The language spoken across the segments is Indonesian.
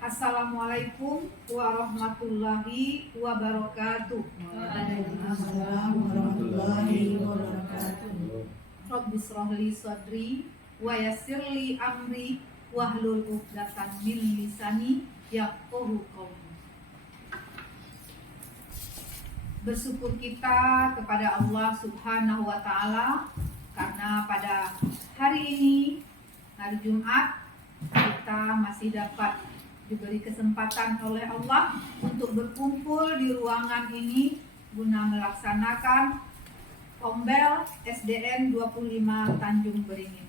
Assalamualaikum warahmatullahi wabarakatuh. Waalaikumsalam warahmatullahi wabarakatuh. Rabbi shrah li sadri wa yassir li amri wahlul 'uqdatam min lisani yafqahu qawli. Bersyukur kita kepada Allah Subhanahu wa taala karena pada hari ini, hari Jumat, kita masih dapat diberi kesempatan oleh Allah untuk berkumpul di ruangan ini guna melaksanakan Kombel SDN 25 Tanjung Beringin.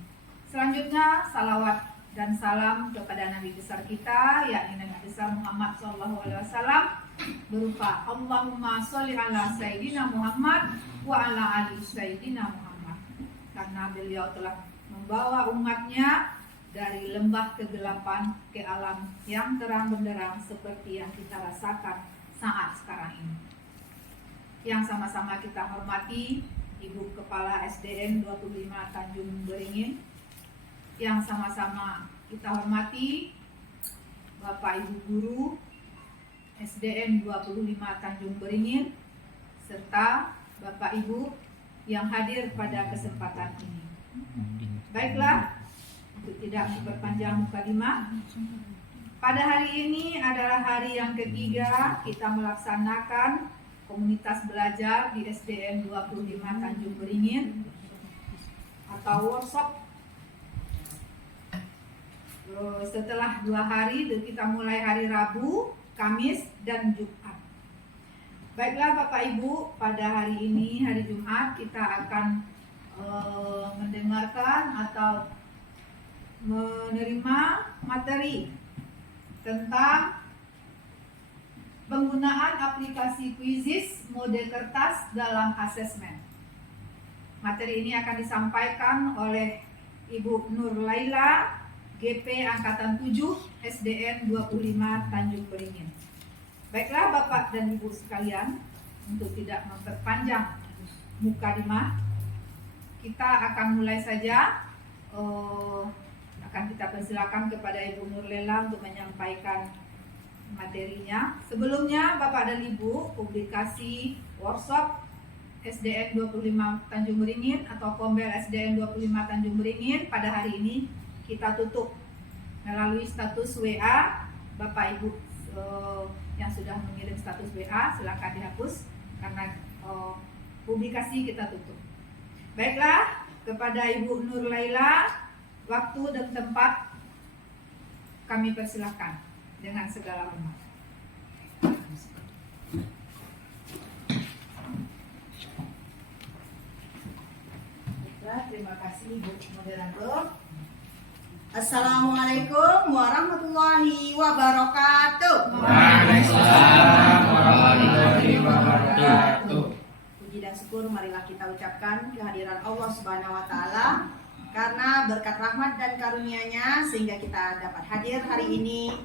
Selanjutnya salawat dan salam kepada Nabi besar kita, yakni Nabi besar Muhammad SAW, berupa Allahumma sholli ala Sayyidina Muhammad wa ala ali Sayyidina Muhammad, karena beliau telah membawa umatnya dari lembah kegelapan ke alam yang terang benderang seperti yang kita rasakan saat sekarang ini. Yang sama-sama kita hormati Ibu Kepala SDN 25 Tanjung Beringin, yang sama-sama kita hormati Bapak Ibu Guru SDN 25 Tanjung Beringin, serta Bapak Ibu yang hadir pada kesempatan ini. Baiklah, untuk tidak memperpanjang mukadimah, pada hari ini adalah hari yang ketiga kita melaksanakan komunitas belajar di SDN 25 Tanjung Beringin atau workshop. Setelah 2 hari, kita mulai hari Rabu, Kamis, dan Jumat. Baiklah Bapak Ibu, pada hari ini, hari Jumat, kita akan mendengarkan atau menerima materi tentang penggunaan aplikasi Quizizz mode kertas dalam asesmen. Materi ini akan disampaikan oleh Ibu Nur Laila, GP Angkatan 7 SDN 25 Tanjung Beringin. Baiklah Bapak dan Ibu sekalian, untuk tidak memperpanjang mukadimah, kita akan mulai saja. Akan kita persilakan kepada Ibu Nur Laila untuk menyampaikan materinya. Sebelumnya Bapak dan Ibu, publikasi workshop SDN 25 Tanjung Beringin atau Kombel SDN 25 Tanjung Beringin pada hari ini kita tutup melalui status WA. Bapak Ibu yang sudah mengirim status WA, silakan dihapus karena publikasi kita tutup. Baiklah, kepada Ibu Nur Laila, waktu dan tempat kami persilahkan dengan segala hormat. Terima kasih Ibu Moderator. Assalamualaikum warahmatullahi wabarakatuh. Waalaikumsalam warahmatullahi wabarakatuh. Puji dan syukur marilah kita ucapkan kehadiran Allah Subhanahu wa taala, karena berkat rahmat dan karunia-Nya sehingga kita dapat hadir hari ini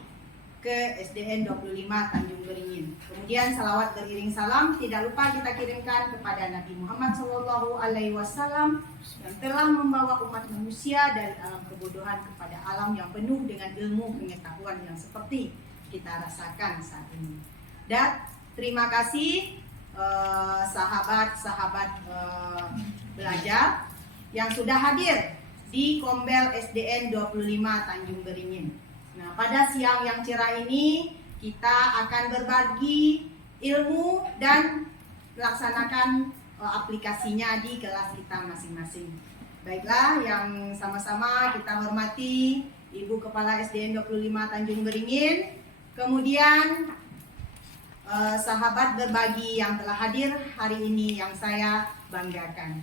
ke SDN 25 Tanjung Beringin. Kemudian salawat beriring salam tidak lupa kita kirimkan kepada Nabi Muhammad SAW yang telah membawa umat manusia dari alam kebodohan kepada alam yang penuh dengan ilmu pengetahuan yang seperti kita rasakan saat ini. Dan terima kasih sahabat-sahabat belajar yang sudah hadir di Kombel SDN 25 Tanjung Beringin. Nah, pada siang yang cerah ini kita akan berbagi ilmu dan melaksanakan aplikasinya di kelas kita masing-masing. Baiklah, yang sama-sama kita hormati Ibu Kepala SDN 25 Tanjung Beringin, kemudian sahabat berbagi yang telah hadir hari ini yang saya banggakan.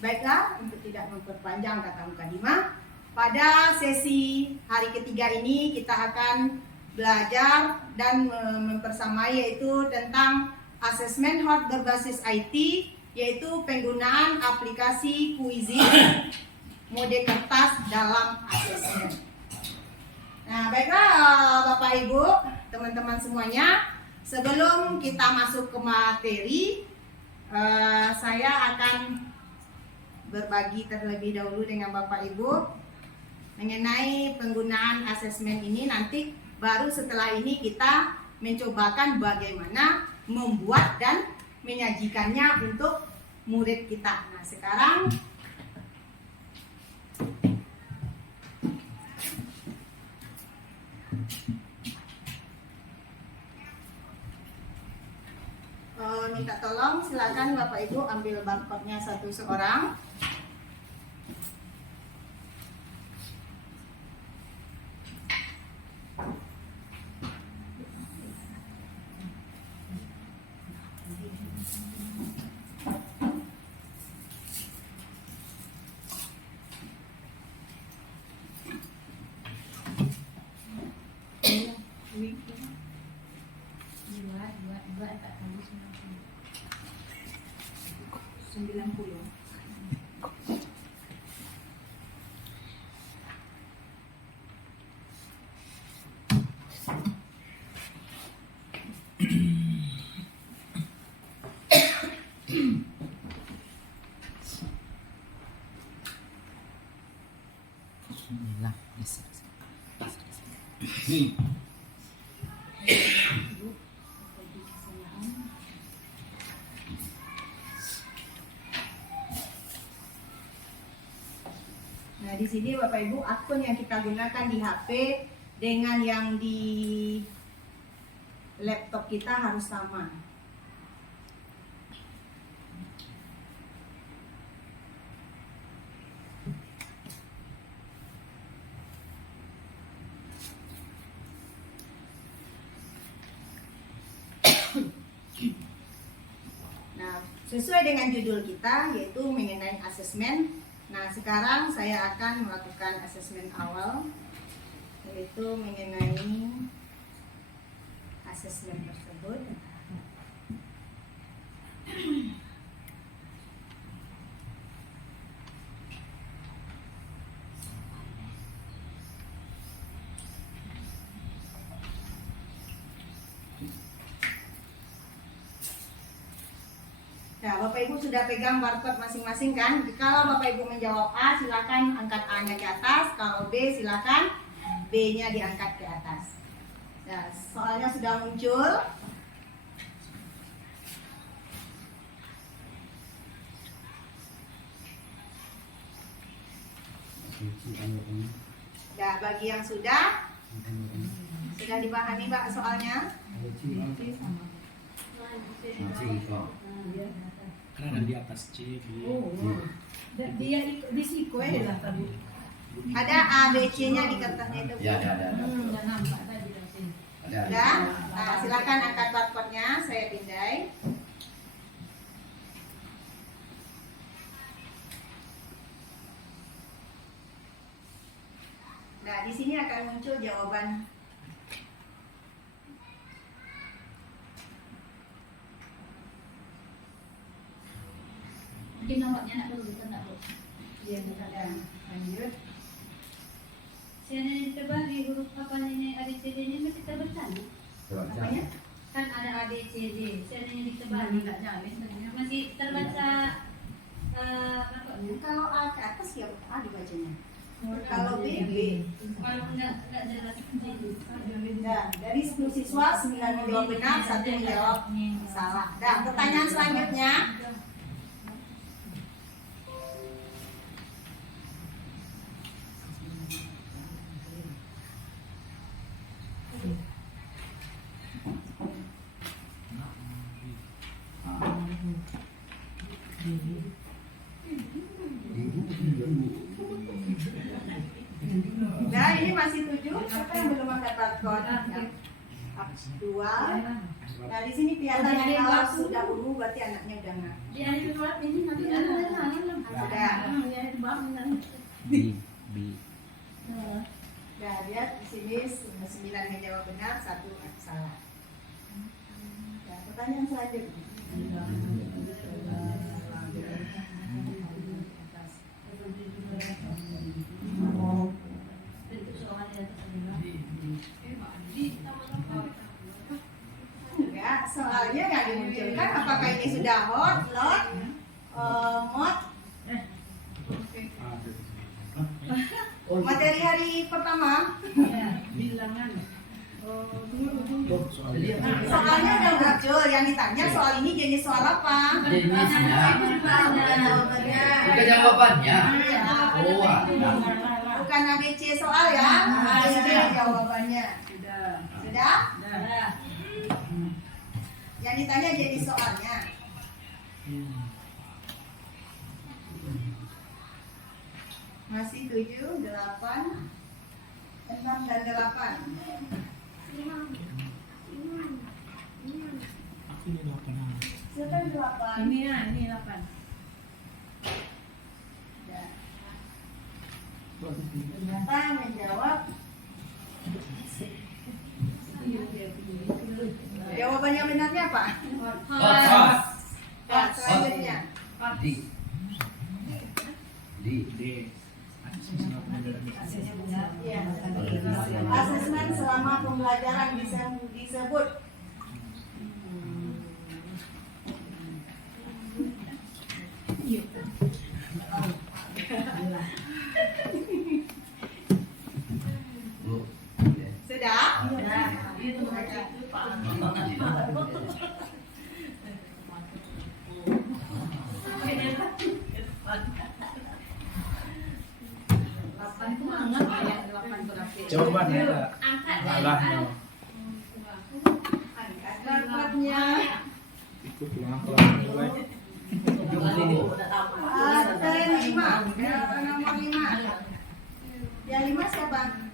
Baiklah, untuk tidak memperpanjang kata mukadimah, pada sesi hari ketiga ini kita akan belajar dan mempersamai yaitu tentang asesmen hot berbasis IT, yaitu penggunaan aplikasi Quizizz mode kertas dalam asesmen. Nah, baiklah Bapak Ibu, teman-teman semuanya, sebelum kita masuk ke materi, saya akan berbagi terlebih dahulu dengan Bapak Ibu. mengenai penggunaan asesmen ini. Nanti baru setelah ini kita mencobakan bagaimana membuat dan menyajikannya untuk murid kita. Nah, sekarang minta tolong silakan Bapak Ibu ambil barcode-nya satu seorang. Bismillah. Nah, di sini Bapak Ibu akun yang kita gunakan di HP dengan yang di laptop kita harus sama. Nah, sesuai dengan judul kita yaitu mengenai asesmen. Nah, sekarang saya akan melakukan asesmen awal yaitu mengenai asesmen tersebut. Nah, Bapak Ibu sudah pegang barcode masing-masing kan? Kalau Bapak Ibu menjawab A, silakan angkat A-nya ke atas. Kalau B, silakan B-nya diangkat ke atas. Nah, soalnya sudah muncul. Nah, bagi yang sudah dipahami Mbak soalnya? Karena ada di atas C. Dia di siku lah tadi. Ada A, B, C-nya di kertasnya itu. Ya, ada. Nggak nampak tadi dari sini. Sudah? Nah, silakan angkat barcode-nya, saya pindai. Nah, di sini akan muncul jawaban. Mungkin nomornya nak dulu kita nak dulu. Dia ada. Lanjut. Yang terbagi huruf apa ini ABCD-nya masih terbaca nih? Apanya? Kan ada ABCD, seandainya diterbagi masih terbaca apa? Kalau A ke atas ya A dibacanya. Kalau B, B. Kalau enggak jelas. Nah, dari 10 siswa 9 menjawab benar, 1 menjawab salah. Nah, pertanyaan selanjutnya. Nah, ini masih 7. Siapa yang belum angkat barcode? Dua. Nah, di sini kelihatannya kalau sudah ungu berarti anaknya udah nggak. Di hari kedua ini nanti ada Sudah. B. Nah, lihat di sini 9 yang jawab benar, 1 salah. Nah, pertanyaan selanjutnya. Enggak, soalnya nggak dimunculkan. Apakah ini sudah hot, lot, mod? Materi hari pertama. Bilangan. Soalnya udah muncul, yang ditanya soal ini jenis soal apa? Bukan jawabannya. Oh, Bukan ABC soal ya, ABC jawabannya. Sudah? Yang ditanya jenis soalnya. Masih 7, 8, 6 dan 8. Aku ini 8. Siapa 8? Ini 8. Ternyata menjawab. Jawabannya benarnya apa? Nah, selanjutnya. D. Ya. Asesmen selama pembelajaran disebut. Sudah? Jawabannya ada. Salahnya. Angkat rapatnya. Ikut ulang kelas mulai. Tren 5. Nomor 5. Yang 5 siapa?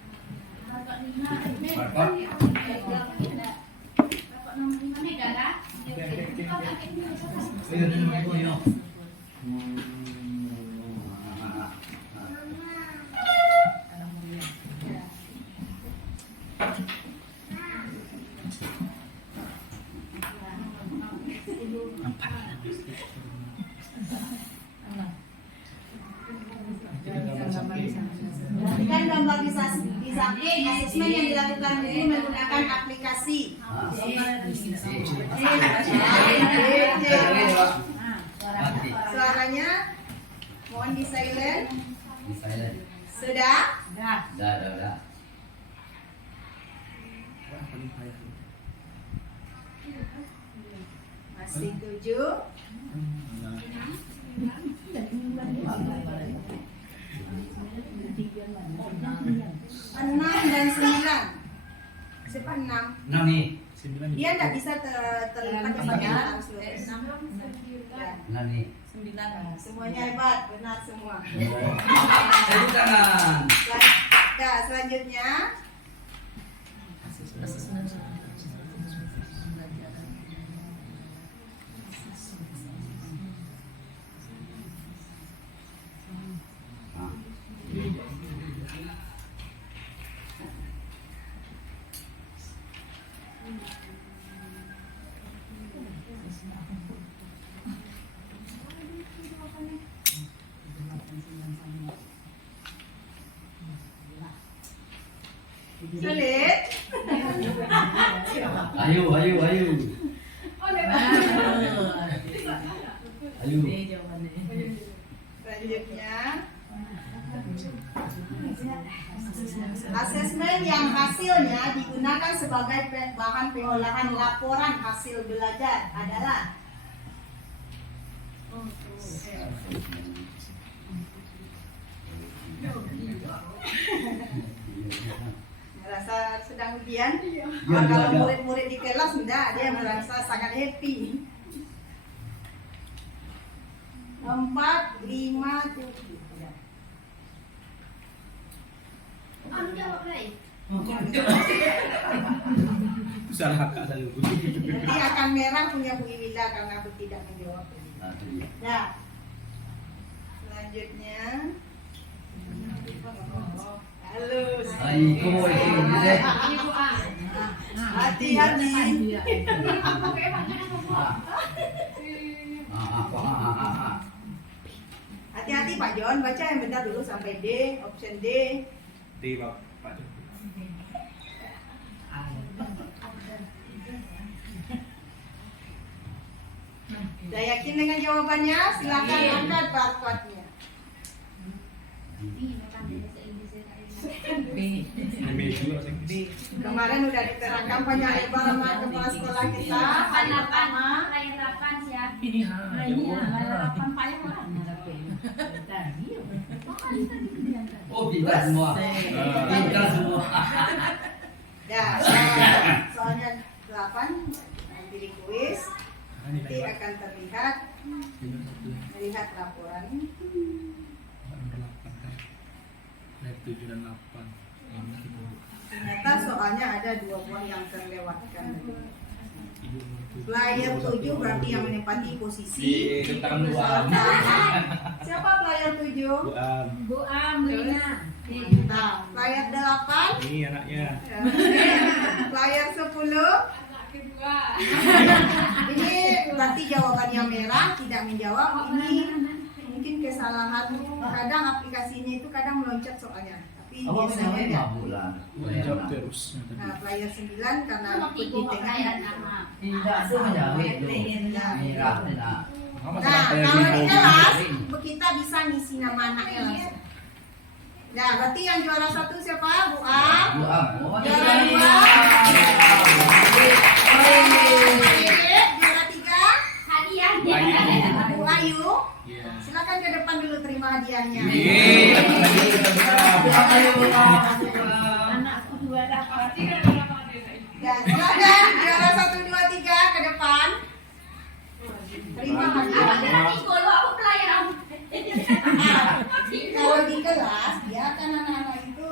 Berikan gambar di samping asesmen yang dilakukan guru menggunakan aplikasi. Suaranya mohon di silent. Sudah? Masih 7. 6 dan 9. Siapa 6? 6 nih. 9. Dia tidak bisa terlibat di sini. Nah nih. Semuanya hebat, benar semua. Tepuk tangan. Nah, selanjutnya sulit. Ayo. Selanjutnya asesmen yang hasilnya digunakan sebagai bahan pengolahan laporan hasil belajar adalah merasa sedang ujian. Kalau murid-murid di kelas enggak, dia merasa sangat happy. 4, 5, 7. Salah kakak selalu. Nanti akan merah punya Bu Iwila karena aku tidak menjawab. Nah, selanjutnya halus. Hati-hati. Hati-hati Pak John, baca yang benar dulu sampai D, option D. D Pak. Sudah yakin dengan jawabannya? Silakan angkat barcode-nya. Ini juga sih. Kemarin udah diterangkan panjang lebar sama kepala sekolah kita. Hari pertama. Layar 8 siap. Ini ha. Oh, pintar semua. Pintar semua. Ya, soalnya 8 nanti di kuis. Nanti akan terlihat melihat laporan. 7 dan 8. Ternyata soalnya ada 2 buah yang terlewatkan. Player 7 berarti yang menempati posisi. Tentang dua. Siapa player 7? Bu Amrina. Nah, player 8. Ini anaknya. Player 10. Ini berarti jawabannya merah, tidak menjawab. Ini mungkin kesalahan. Kadang aplikasinya itu kadang meloncat soalnya. Tapi Awak biasanya main enggak. apa bulan? Jawab terus. Nah, player 9 karena ikut di tengah. Tidak, itu menjawab itu. Merah, tidak. Nah, kalau di kelas kita bisa ngisi nama anaknya langsung. Nah, berarti yang juara 1 siapa? Bu Am. Bu Am. Oh, Juara 2. Juara 3. Hadiah. Bu Ayu. Iya. Silakan ke depan dulu terima hadiahnya. Anakku 28. Ya, silakan juara 1 2 3 ke depan. Terima hadiahnya. Kalau aku pelayan. Kalau di kelas ya kan anak-anak itu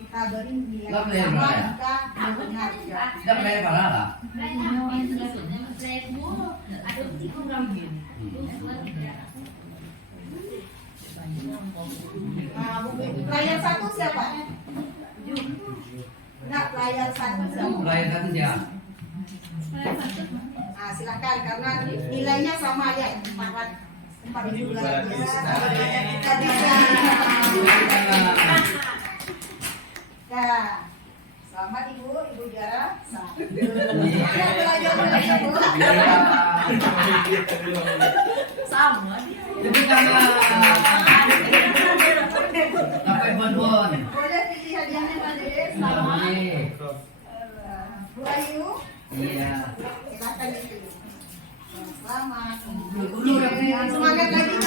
kita beri nilai Nggak boleh sama ya? jika menghargai. Kita main apa lah? Nah, layar 1 siapa? Enggak, layar 1 siapa? Lain satu ya. Nah, silakan karena nilainya sama ya, 4.200. Kita bisa. Nah, selamat Ibu juara 1. Ada belajar Bu. Sama dia. Jadi tangan. Sampai bon-bon. Boleh pilih hadiahnya Pak Dede. Selamat. Iya. Bu Ayu. Iya. Silakan dipilih. Selamat. Dulu yang Semangat lagi.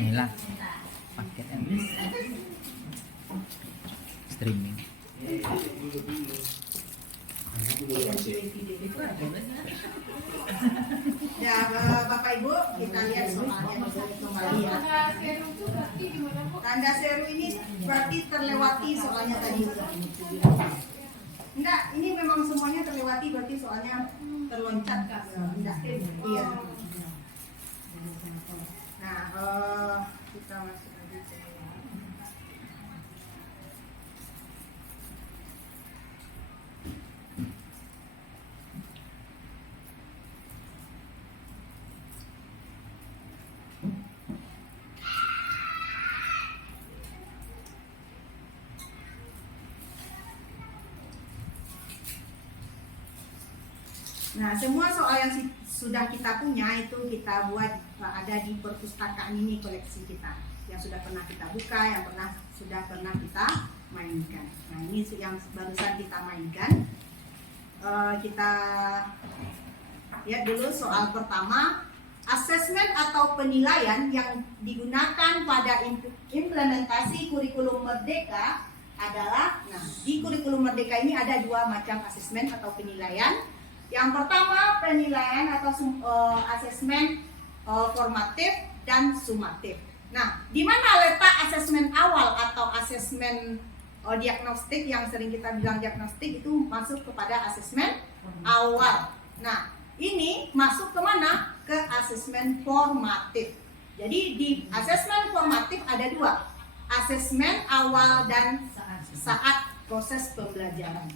Inilah paket streaming. Ya, Bapak Ibu, kita lihat soalnya kembali ya. Tanda seru ini berarti terlewati soalnya tadi. Enggak, ini memang semuanya terlewati berarti soalnya terloncat. Enggak, iya. Nah, kita masuk lagi ke Nah, semua soal yang sudah kita punya itu kita buat ada di perpustakaan ini koleksi kita yang sudah pernah kita buka, yang sudah pernah kita mainkan. Nah, ini yang barusan kita mainkan. Kita lihat dulu soal pertama, asesmen atau penilaian yang digunakan pada implementasi kurikulum Merdeka adalah, nah di kurikulum Merdeka ini ada 2 macam asesmen atau penilaian. Yang pertama penilaian atau asesmen formatif dan sumatif. Nah, di mana letak asesmen awal atau asesmen diagnostik yang sering kita bilang diagnostik itu masuk kepada asesmen awal. Nah, ini masuk ke mana? Ke asesmen formatif. Jadi di asesmen formatif ada 2, asesmen awal dan saat proses pembelajaran.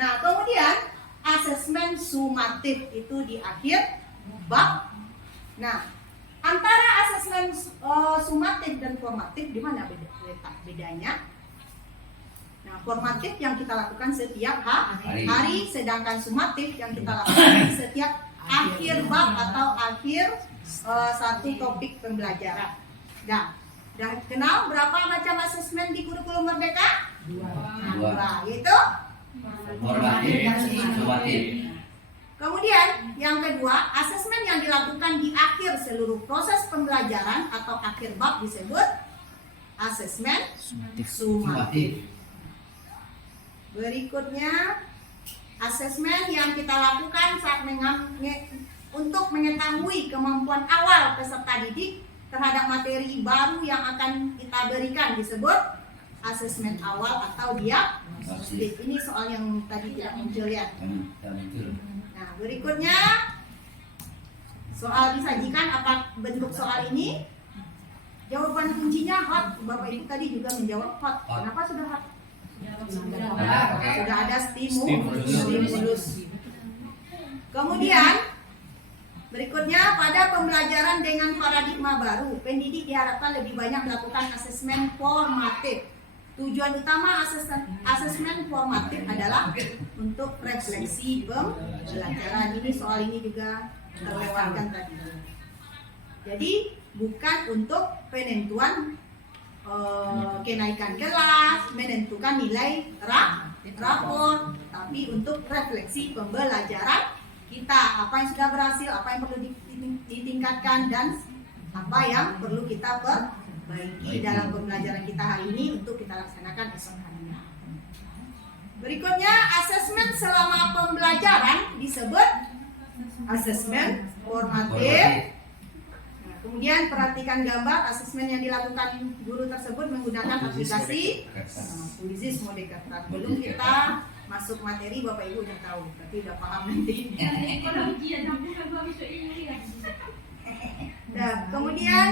Nah, kemudian asesmen sumatif itu di akhir bab. Nah, antara asesmen sumatif dan formatif di mana letak bedanya? Nah, formatif yang kita lakukan setiap hari, sedangkan sumatif yang kita lakukan setiap akhir bab atau akhir satu topik pembelajaran. Udah kenal berapa macam asesmen di kurikulum Merdeka? Dua, yaitu Formatif dan sumatif. kemudian yang kedua, asesmen yang dilakukan di akhir seluruh proses pembelajaran atau akhir bab disebut asesmen Sumatif. sumatif. Berikutnya, asesmen yang kita lakukan saat untuk mengetahui kemampuan awal peserta didik terhadap materi baru yang akan kita berikan disebut asesmen awal atau diagnostik. Ini soal yang tadi tidak muncul ya. Nah, berikutnya soal disajikan. Apa bentuk soal ini? Jawaban kuncinya hot. Bapak Ibu tadi juga menjawab hot. Kenapa sudah hot? Sudah ada stimulus. Kemudian berikutnya, pada pembelajaran dengan paradigma baru, pendidik diharapkan lebih banyak melakukan asesmen formatif. Tujuan utama asesmen formatif adalah untuk refleksi pembelajaran. Ini soal ini juga terlewatkan tadi. Jadi bukan untuk penentuan kenaikan kelas, menentukan nilai rapor, tapi untuk refleksi pembelajaran kita, apa yang sudah berhasil, apa yang perlu ditingkatkan, dan apa yang perlu kita perbaiki dalam pembelajaran kita hari ini untuk kita laksanakan esok harinya. Berikutnya, asesmen selama pembelajaran disebut asesmen formatif. Nah, kemudian perhatikan gambar asesmen yang dilakukan guru tersebut menggunakan aplikasi Quizzes Mode Kertas. Belum kita masuk materi, Bapak Ibu udah tahu, tapi udah paham nanti. Nah, kemudian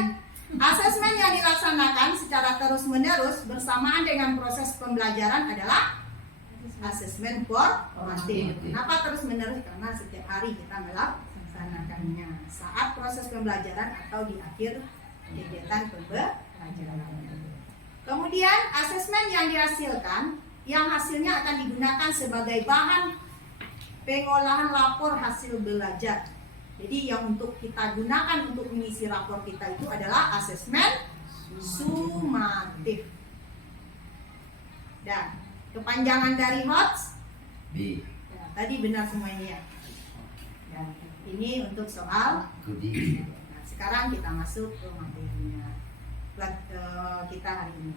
asesmen yang dilaksanakan secara terus-menerus bersamaan dengan proses pembelajaran adalah asesmen formatif. Kenapa terus-menerus? Karena setiap hari kita melaksanakannya saat proses pembelajaran atau di akhir kegiatan pembelajaran. Kemudian asesmen yang dihasilkan, yang hasilnya akan digunakan sebagai bahan pengolahan lapor hasil belajar. Jadi yang untuk kita gunakan untuk mengisi rapor kita itu adalah asesmen sumatif. Dan kepanjangan dari HOTS B. ya, tadi benar semuanya ya. Dan ini untuk soal. Nah, sekarang kita masuk ke materinya kita hari ini.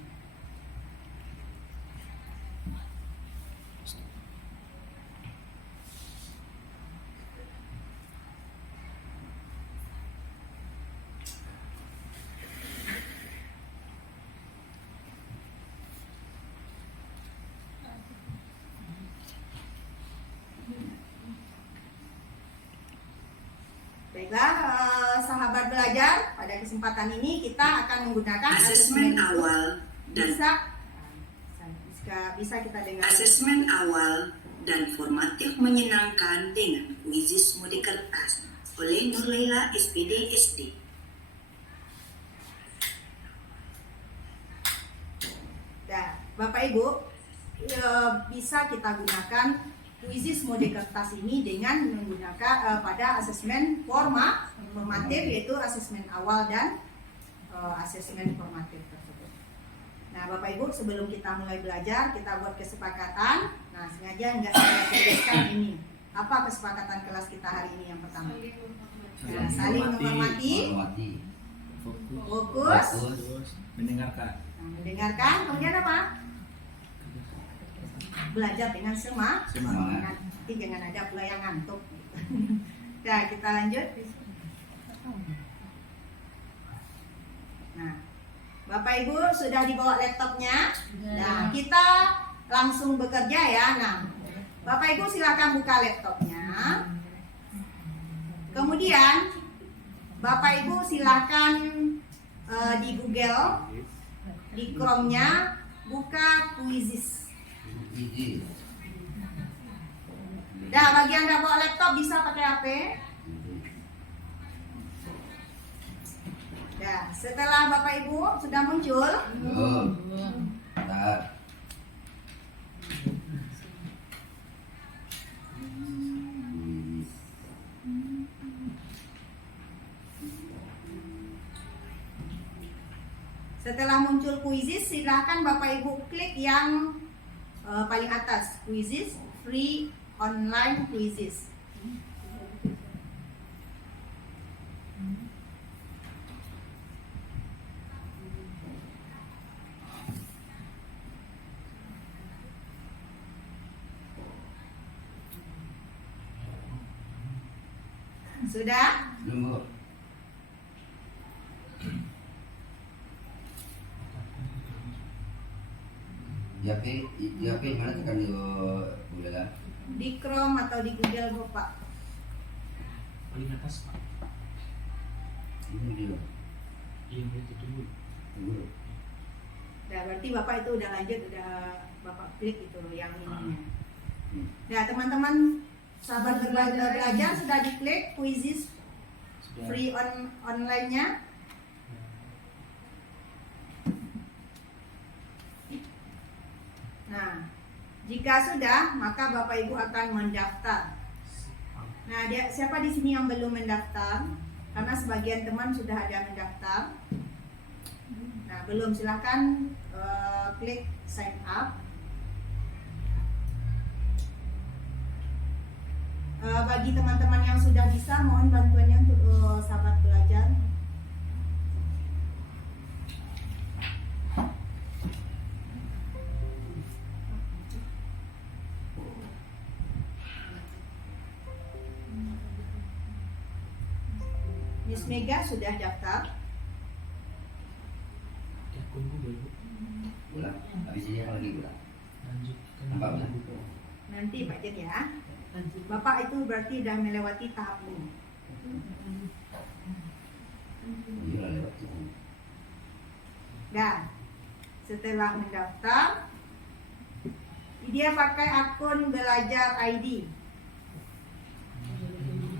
Baiklah, sahabat belajar, pada kesempatan ini kita akan menggunakan Asesmen awal dan bisa kita dengar. asesmen awal dan formatif menyenangkan dengan Quizzes Mode Kertas oleh Nur Laila SPD SD. Nah, Bapak Ibu, bisa kita gunakan Quizzes Mode Kertas ini dengan menggunakan pada asesmen formatif, yaitu asesmen awal dan asesmen formatif tersebut. Nah, Bapak Ibu, sebelum kita mulai belajar, kita buat kesepakatan. Nah, sengaja nggak saya tuliskan ini. Apa kesepakatan kelas kita hari ini yang pertama? Nah, saling menghormati, fokus, Mendengarkan. nah, mendengarkan, kemudian apa? Belajar dengan semangat. Nanti jangan ada pula yang ngantuk. Nah, kita lanjut. Nah, Bapak Ibu sudah dibawa laptopnya. Nah, kita langsung bekerja ya. Nah, Bapak Ibu silakan buka laptopnya. Kemudian Bapak Ibu silakan di Google, di Chrome-nya buka Quizzes. Nah, bagi Anda bawa laptop bisa pakai HP. Nah, setelah Bapak Ibu sudah muncul, Setelah muncul quizzes, silahkan Bapak Ibu klik yang paling atas, quizzes, free online quizzes. Sudah? Belum. Di HP mana tekan di Google lah? Di Chrome atau di Google Bapak. Paling atas Pak. Ini dia. Yang itu tunggu. Tunggu. Nah, berarti Bapak itu udah lanjut, udah Bapak klik itu yang ininya. Nah, teman-teman sahabat belajar sudah diklik quizzes Sudah. free online-nya. Nah, jika sudah, maka Bapak Ibu akan mendaftar. Nah, siapa di sini yang belum mendaftar? Karena sebagian teman sudah ada mendaftar. Nah, belum, silakan klik sign up. Bagi teman-teman yang sudah bisa, mohon bantuannya untuk sahabat belajar. Miss Mega sudah daftar. Ya, tunggu dulu. Ulang. Habis ini apa lagi ulang? Lanjutkan. Nampak ulang. Nanti Pak Jen ya. Bapak itu berarti sudah melewati tahap ini. Iya lah lewat itu. Dan setelah mendaftar, dia pakai akun Belajar ID.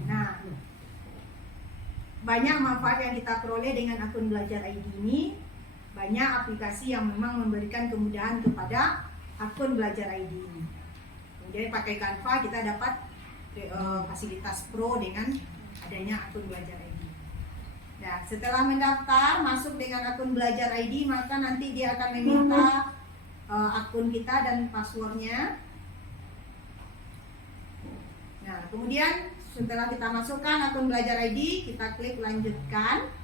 Nah, banyak manfaat yang kita peroleh dengan akun Belajar ID ini. Banyak aplikasi yang memang memberikan kemudahan kepada akun Belajar ID ini. Jadi pakai Canva kita dapat fasilitas pro dengan adanya akun Belajar ID. Nah, setelah mendaftar masuk dengan akun Belajar ID, maka nanti dia akan meminta akun kita dan passwordnya. Nah, kemudian setelah kita masukkan akun Belajar ID, kita klik lanjutkan.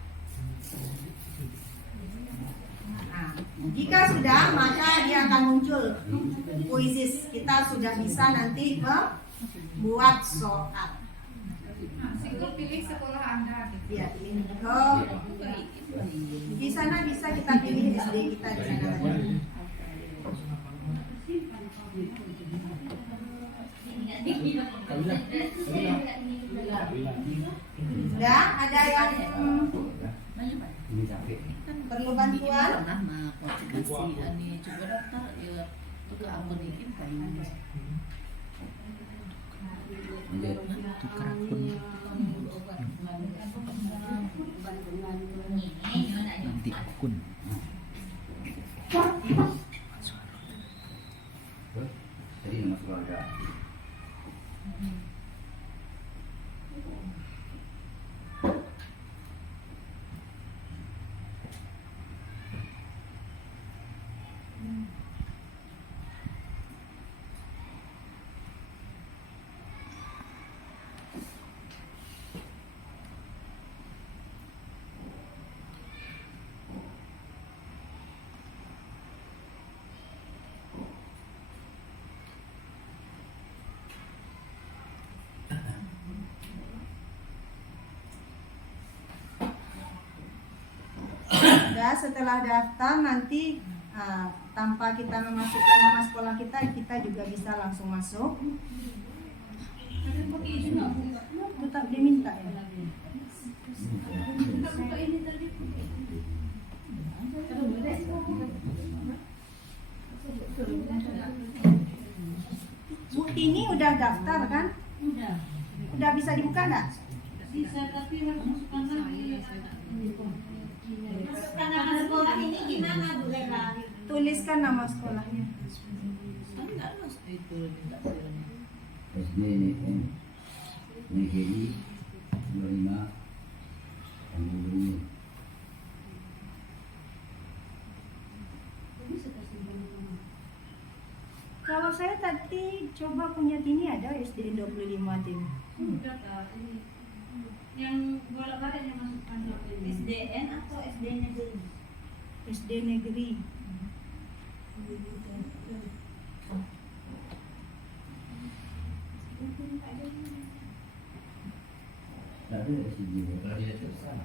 Nah, jika sudah, maka dia akan muncul quizzes. Kita sudah bisa nanti membuat soal. Sikut pilih sekolah Anda. Ya, pilih. Oh, di sana bisa kita pilih SD kita di sana. Sudah, ada yang Ini capek. perlu bantuan? Tukar akun. Ganti akun. Jadi nama keluarga. Sudah, setelah daftar nanti tanpa kita memasukkan nama sekolah kita, kita juga bisa langsung masuk. Tetap diminta ya. Bu ini udah daftar kan? Udah. Udah bisa dibuka nggak? Bisa, tapi harus masukkan lagi. Masukkan nama sekolah ini gimana Bu Lela? Tuliskan nama sekolahnya. SD NN NGI 25 Tanjung Kalau saya tadi coba punya Tini ada SDN 25 Tini. Udah Kak, ini yang bolak-balik yang masuk kantor ini. SDN atau SD negeri? SD negeri. Ada di sini. Kalau dia itu sana.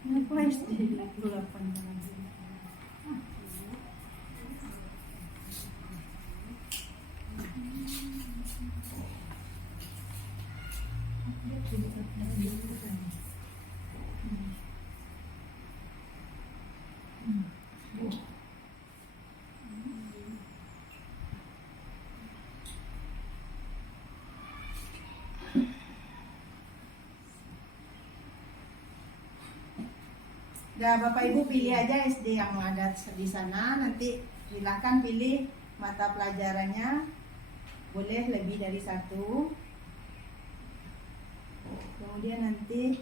Kenapa SD 28? Nah, Bapak Ibu pilih aja SD yang ada di sana. Nanti silakan pilih mata pelajarannya. Boleh lebih dari satu. Kemudian nanti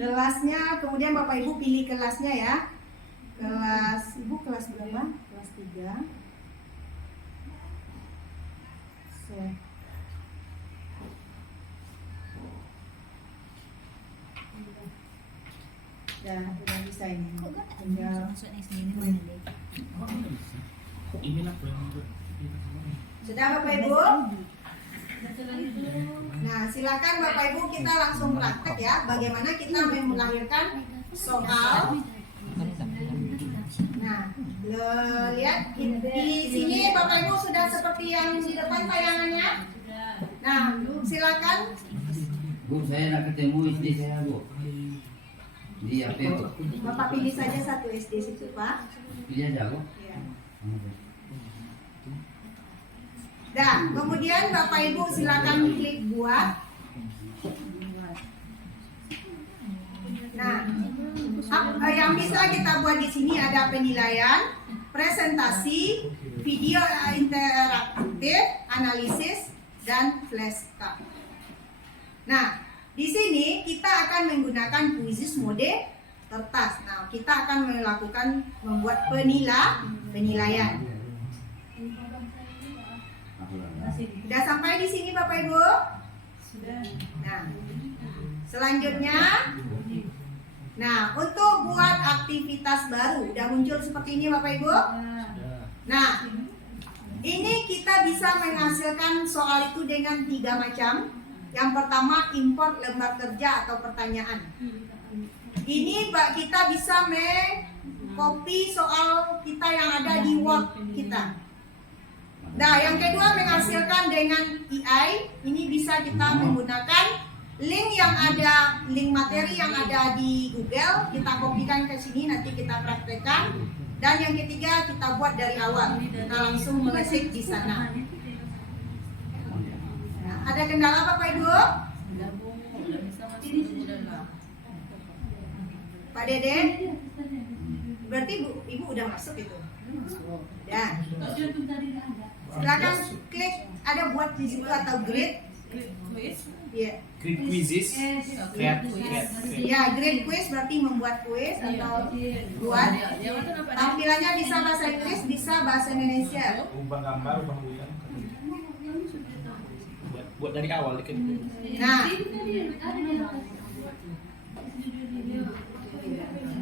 kelasnya, kemudian Bapak Ibu pilih kelasnya ya. Kelas Ibu kelas berapa? Kelas 3. Udah bisa ini. Tinggal Email aku yang buat. sudah Bapak Ibu? Nah, silakan Bapak Ibu kita langsung praktek ya. Bagaimana kita melahirkan soal. Nah, lihat di sini Bapak Ibu sudah seperti yang di depan tayangannya. Nah, silakan. Bu, saya nak ketemu istri saya, Bu. Di apa itu? Bapak pilih saja satu SD situ, Pak. Pilih aja, Bu. Ya. Dan kemudian Bapak Ibu silakan klik buat. Nah, yang bisa kita buat di sini ada penilaian, presentasi, video interaktif, analisis, dan flashcard. Nah, di sini kita akan menggunakan quizzes mode kertas. Nah, kita akan melakukan membuat penilaian. Sudah sampai di sini Bapak Ibu? Sudah. Nah, selanjutnya, nah untuk buat aktivitas baru, udah muncul seperti ini Bapak Ibu? Nah, ini kita bisa menghasilkan soal itu dengan 3 macam. Yang pertama, import lembar kerja atau pertanyaan. Ini kita bisa mengcopy soal kita yang ada di Word kita. Nah, yang kedua menghasilkan dengan AI. Ini bisa kita menggunakan link yang ada, link materi yang ada di Google. Kita kopikan ke sini, nanti kita praktekkan. Dan yang ketiga kita buat dari awal. Kita langsung mengetik di sana. Nah, ada kendala Bapak Ibu? Pak Dede? Berarti Ibu udah masuk itu? Ya. Silakan klik ada buat di situ atau grade quiz. Iya. Grade quizzes. Ya, grade quiz berarti membuat kuis atau buat. Tampilannya bisa bahasa Inggris, bisa bahasa Indonesia. Ubah gambar, ubah bulan. Buat dari awal dikit. Nah,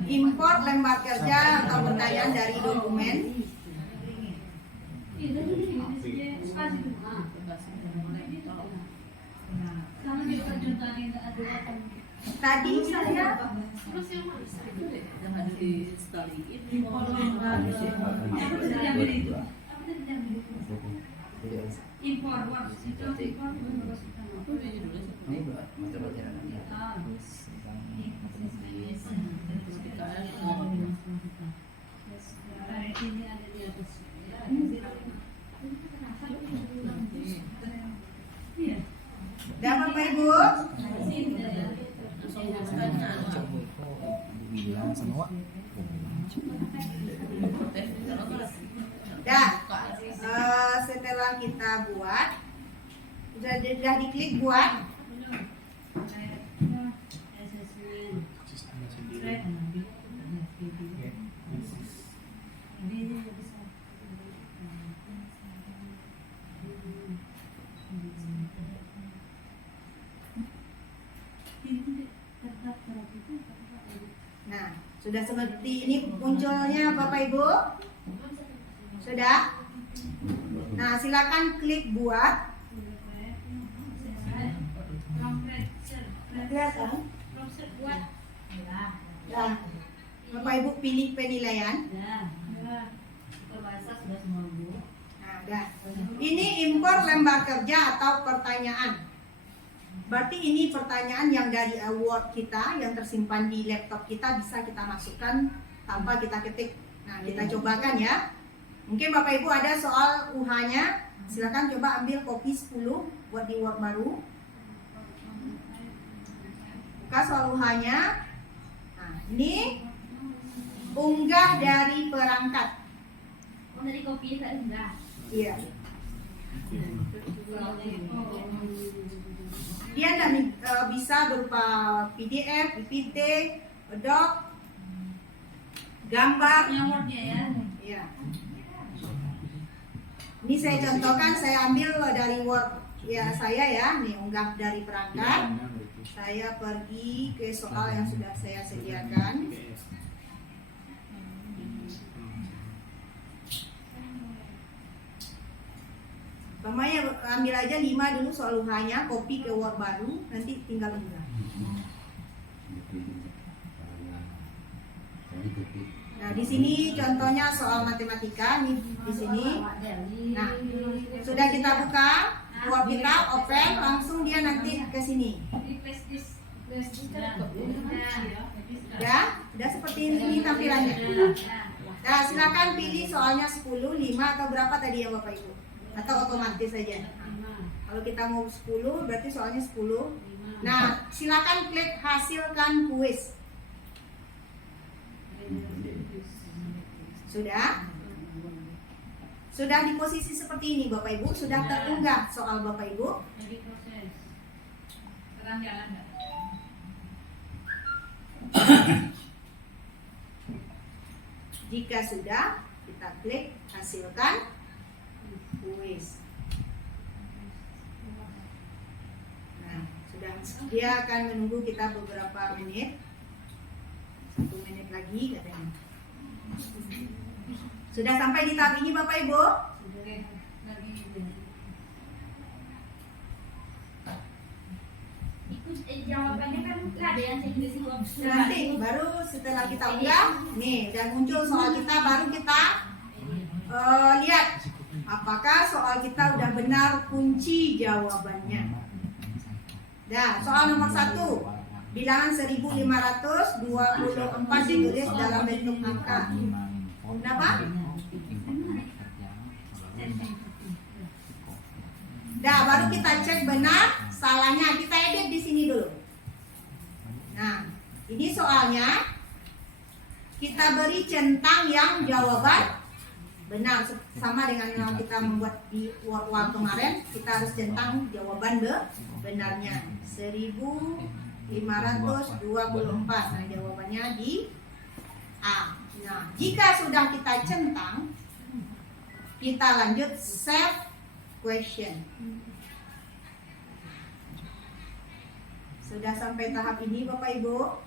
import lembar kerja atau pertanyaan dari dokumen. Tadi saya Terus yang mana? Jangan di sekaliin. Impor, wah, itu impor. Ini buat mata pelajaran ya. Ini ada di atas. Iya. dah Bapak Ibu. Bilang semua. Dah. Setelah kita buat, sudah diklik buat. Nah, sudah seperti ini munculnya Bapak Ibu. Sudah? Nah, silakan klik buat. Kelihatan? Nah, Bapak Ibu pilih penilaian. Bahasa sudah semua Bu. Nah, dah. Ini impor lembar kerja atau pertanyaan. Berarti ini pertanyaan yang dari Word kita yang tersimpan di laptop kita bisa kita masukkan tanpa kita ketik. Nah, kita cobakan ya. Mungkin Bapak Ibu ada soal UH-nya, silakan coba ambil copy 10 buat di Word baru. Buka soal UH-nya. Nah, ini unggah dari perangkat. Oh, dari kopi tak enggak. Iya. Dia bisa berupa PDF, PPT, doc, gambar. Nyamurnya ya. Iya. Ini saya contohkan, saya ambil dari Word ya saya ya, nih unggah dari perangkat. Saya pergi ke soal yang sudah saya sediakan. Pamanya ambil aja 5 dulu soal UH-nya, copy ke Word baru, nanti tinggal unggah. Nah, di sini contohnya soal matematika nih di sini. Nah, sudah kita buka, Word kita open, langsung dia nanti ke sini. Ya, udah seperti ini tampilannya. Nah, silakan pilih soalnya 10, 5 atau berapa tadi ya Bapak Ibu? Atau otomatis saja. Nah, kalau kita mau 10 berarti soalnya 10. Nah, silakan klik hasilkan kuis. Sudah? Sudah di posisi seperti ini Bapak Ibu, sudah terunggah soal Bapak Ibu. Jadi proses. Sekarang jalan enggak? Jika sudah, kita klik hasilkan kuis. Nah, sudah, dia akan menunggu kita beberapa menit. 1 menit lagi katanya. Sudah sampai di tahap ini Bapak Ibu? Jawabannya kan nggak ada yang Inggris itu. Nanti baru setelah kita unggah, nih dan muncul soal kita, baru kita lihat apakah soal kita udah benar kunci jawabannya. Nah, soal nomor 1, bilangan 1524 ditulis dalam bentuk angka. Kenapa? Nah, baru kita cek benar, salahnya kita edit di sini dulu. Nah, ini soalnya kita beri centang yang jawaban benar, sama dengan yang kita membuat di Word kemarin. Kita harus centang jawaban benarnya 1524. Nah, jawabannya di A. Nah, jika sudah kita centang, kita lanjut save question. Sudah sampai tahap ini Bapak Ibu?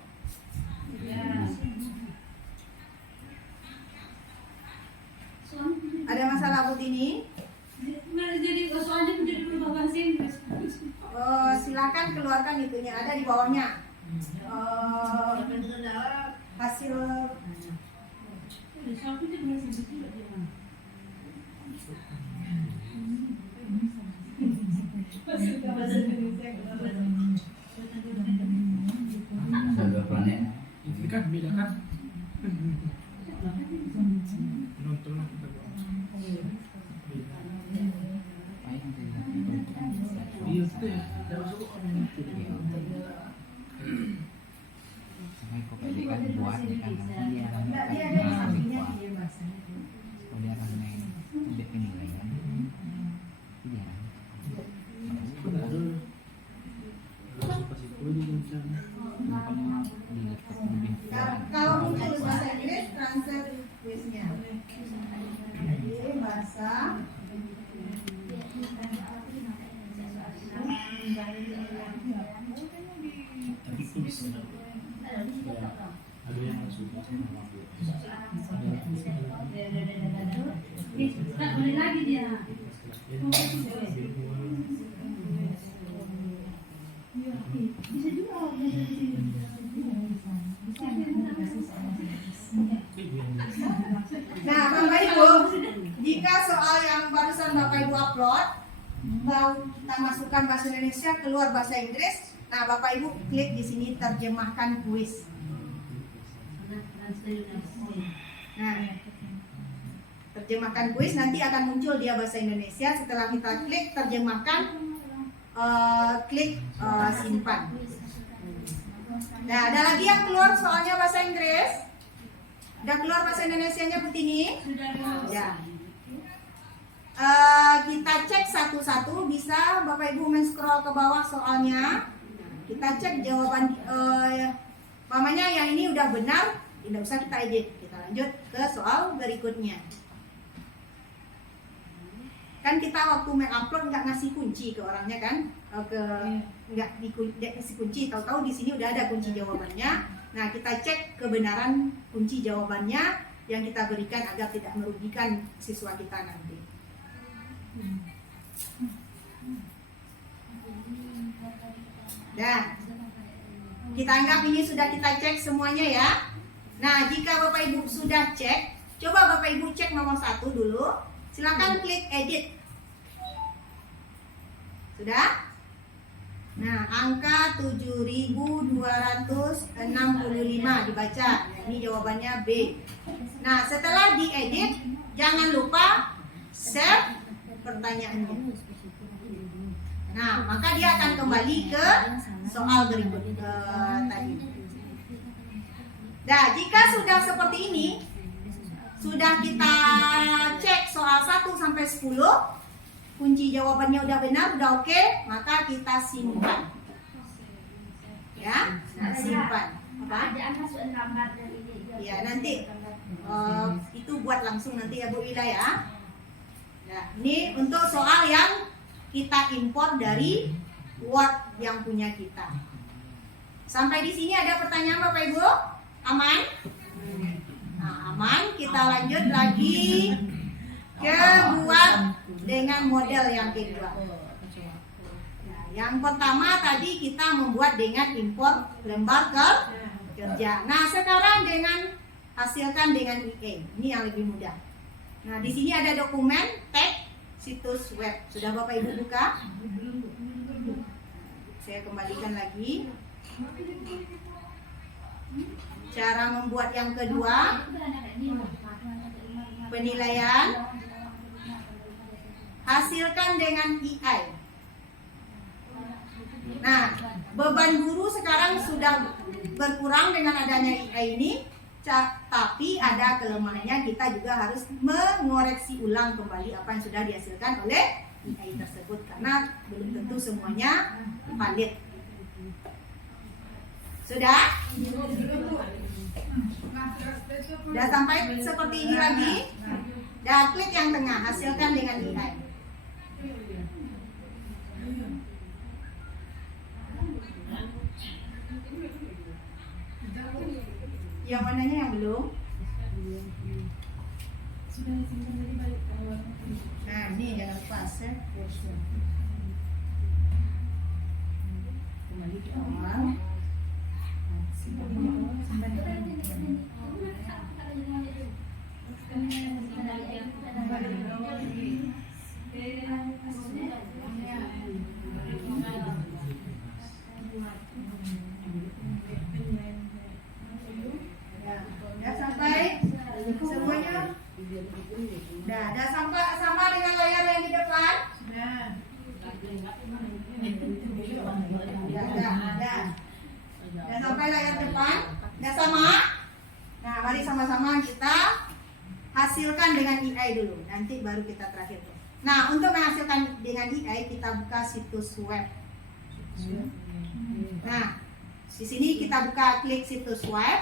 Ya. Ada masalah buat ini? Jadi soalnya menjadi berubah bahasa Inggris. Silakan keluarkan itunya, ada di bawahnya. hasil Ada dua planet. Ini kan beda kan? Nonton lah kita. Iya tuh ya. Sampai kok pede kan buat kan dia enggak, dia ada di sampingnya dia bahasanya. Oh dia akan main udah penilaian. Iya. Kalau muncul bahasa Inggris, translate quiz-nya. Jadi bahasa Tapi kuis ada yang masuk. Tak boleh lagi dia. Bisa juga. Nah, Bapak Ibu, jika soal yang barusan Bapak Ibu upload mau kita masukkan bahasa Indonesia keluar bahasa Inggris, nah Bapak Ibu klik di sini terjemahkan kuis. Nah, terjemahkan kuis nanti akan muncul dia bahasa Indonesia. Setelah kita klik terjemahkan, klik simpan. Nah, ada lagi yang keluar soalnya bahasa Inggris. Udah keluar bahasa Indonesianya Butini? Ya. Kita cek satu-satu, bisa Bapak Ibu men-scroll ke bawah soalnya. Kita cek jawaban, mamanya yang ini udah benar, tidak usah kita edit. Kita lanjut ke soal berikutnya. Kan kita waktu mengupload nggak ngasih kunci ke orangnya kan, nggak dikasih kunci, tahu-tahu di sini udah ada kunci jawabannya. Nah, kita cek kebenaran kunci jawabannya yang kita berikan agar tidak merugikan siswa kita nanti. Nah, kita anggap ini sudah kita cek semuanya ya. Nah, jika Bapak Ibu sudah cek, coba Bapak Ibu cek nomor 1 dulu. Silakan klik edit. Sudah? Nah, angka 7.265 dibaca. Nah, ini jawabannya B. Nah, setelah diedit, jangan lupa save pertanyaannya. Nah, maka dia akan kembali ke soal berikut tadi. Nah, jika sudah seperti ini, sudah kita cek soal 1 sampai 10, kunci jawabannya udah benar, udah oke, maka kita simpan. Ya, nah, simpan. Apa? Ya, nanti itu buat langsung nanti ya Bu Ila ya. Nah, ini untuk soal yang kita import dari Word yang punya kita. Sampai di sini ada pertanyaan Bapak Ibu? Aman? Nah, aman. Kita lanjut lagi ke buat dengan model yang kedua. Nah, yang pertama tadi kita membuat dengan import lembar kerja. Nah, sekarang dengan hasilkan dengan IE. Ini yang lebih mudah. Nah, di sini ada dokumen, tag, situs web. Sudah Bapak Ibu buka? Saya kembalikan lagi. Cara membuat yang kedua, penilaian, hasilkan dengan EI. Nah, beban guru sekarang sudah berkurang dengan adanya EI ini, tapi ada kelemahannya, kita juga harus mengoreksi ulang kembali apa yang sudah dihasilkan oleh EI tersebut, karena belum tentu semuanya valid. Sudah? Sudah sampai seperti ini lagi? Dan klik yang tengah, hasilkan dengan EI. Yang mananya yang belum? Nah, ini jangan lupa save. Kembali ke awal. Dah sampai layar depan. Dah sama? Nah, mari sama-sama kita hasilkan dengan EI dulu. Nanti baru kita terakhir. Nah, untuk menghasilkan dengan EI kita buka situs web. Nah, di sini kita buka klik situs web.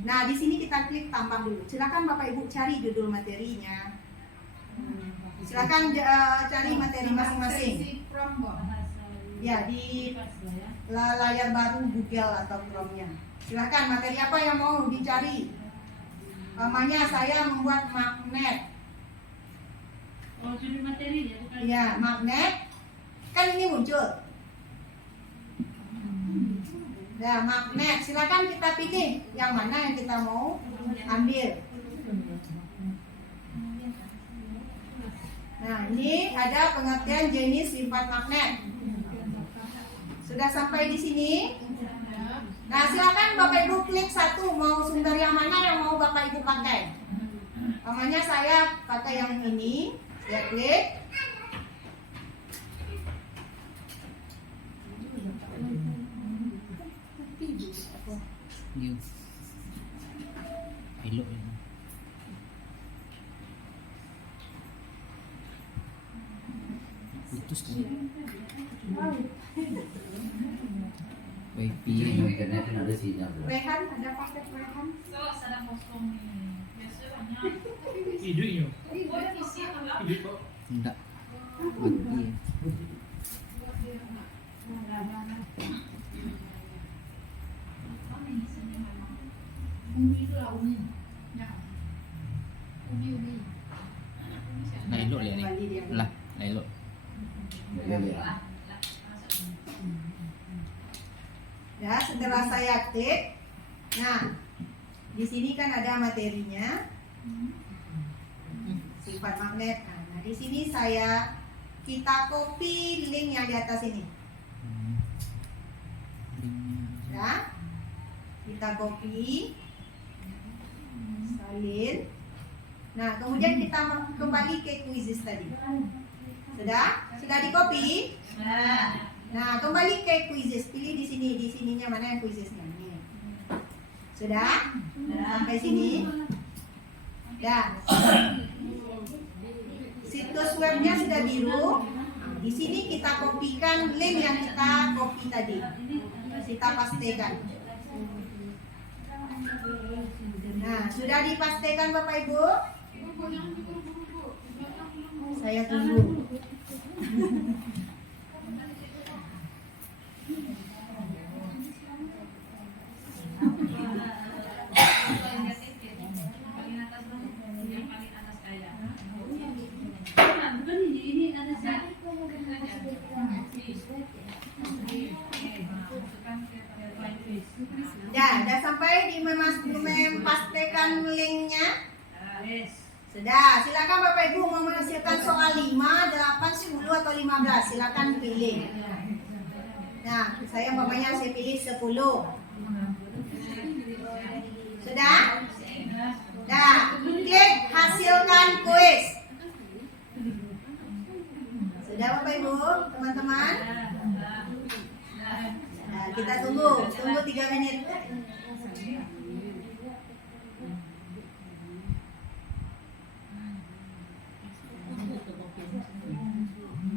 Nah, di sini kita klik tambah dulu. Silakan Bapak Ibu cari judul materinya. Silakan cari materi masing-masing. Ya, di layar baru Google atau Chrome-nya. Silakan materi apa yang mau dicari. Umpamanya saya membuat magnet. Oh, jadi materi ya? Bukan? Ya, magnet. Kan ini muncul. Nah, magnet. Silakan kita pilih yang mana yang kita mau ambil. Nah, ini ada pengertian jenis sifat magnet. Sudah sampai di sini? Nah, silakan Bapak Ibu klik satu, mau sumber yang mana yang mau Bapak Ibu pakai. Namanya saya pakai yang ini, saya klik. New. Elok ya. Putus kan? Wifi internet kan ada sinyal. Rehan, ada paket Rehan? Sedang kosong ini. Biasanya Hidup yo. boleh isi atau Hidup kok. Enggak. Mati. Nah, elok lihat ni. Lah, nah elok. Ya, setelah saya klik, nah di sini kan ada materinya, sifat magnet. Nah, di sini kita copy link yang di atas ini. Ya, kita copy, salin. Nah, kemudian kita kembali ke quizzes tadi. Sudah di copy? Nah, kembali ke quizzes. Pilih di sininya mana yang quizzesnya. Ini. Sudah? Sampai sini? Dah. Situs webnya sudah biru. Di sini kita kopikan link yang kita copy tadi. Kita pastekan. Nah, sudah dipastikan Bapak Ibu? Saya tunggu. Sudah sampai di memastikan linknya. Sudah, silakan Bapak Ibu mau menghasilkan soal 5, 8, 10 atau 15. Silakan pilih. Nah, saya umpamanya saya pilih 10. Sudah? Nah, klik hasilkan kuis. Sudah Bapak Ibu, teman-teman? Nah, kita tunggu 3 menit.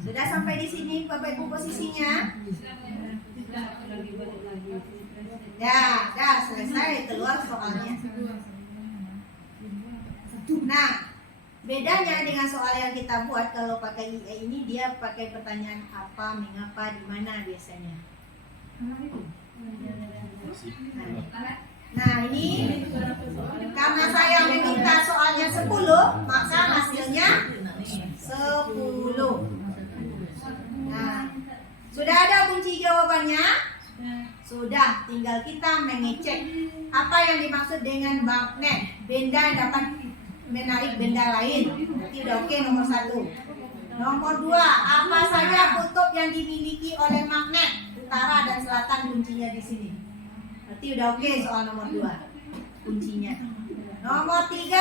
Sudah sampai di sini Bapak Ibu posisinya? Dah selesai, keluar soalnya. Nah, bedanya dengan soal yang kita buat kalau pakai IE ini dia pakai pertanyaan apa, mengapa, di mana biasanya. Nah, ini karena saya meminta soalnya 10, maka hasilnya 10. Nah, sudah ada kunci jawabannya? Sudah, tinggal kita mengecek apa yang dimaksud dengan magnet, benda yang dapat menarik benda lain. Berarti udah oke nomor 1. Nomor 2, apa saja kutub yang dimiliki oleh magnet? Utara dan selatan kuncinya di sini. Berarti udah oke soal nomor 2 kuncinya. Nomor 3.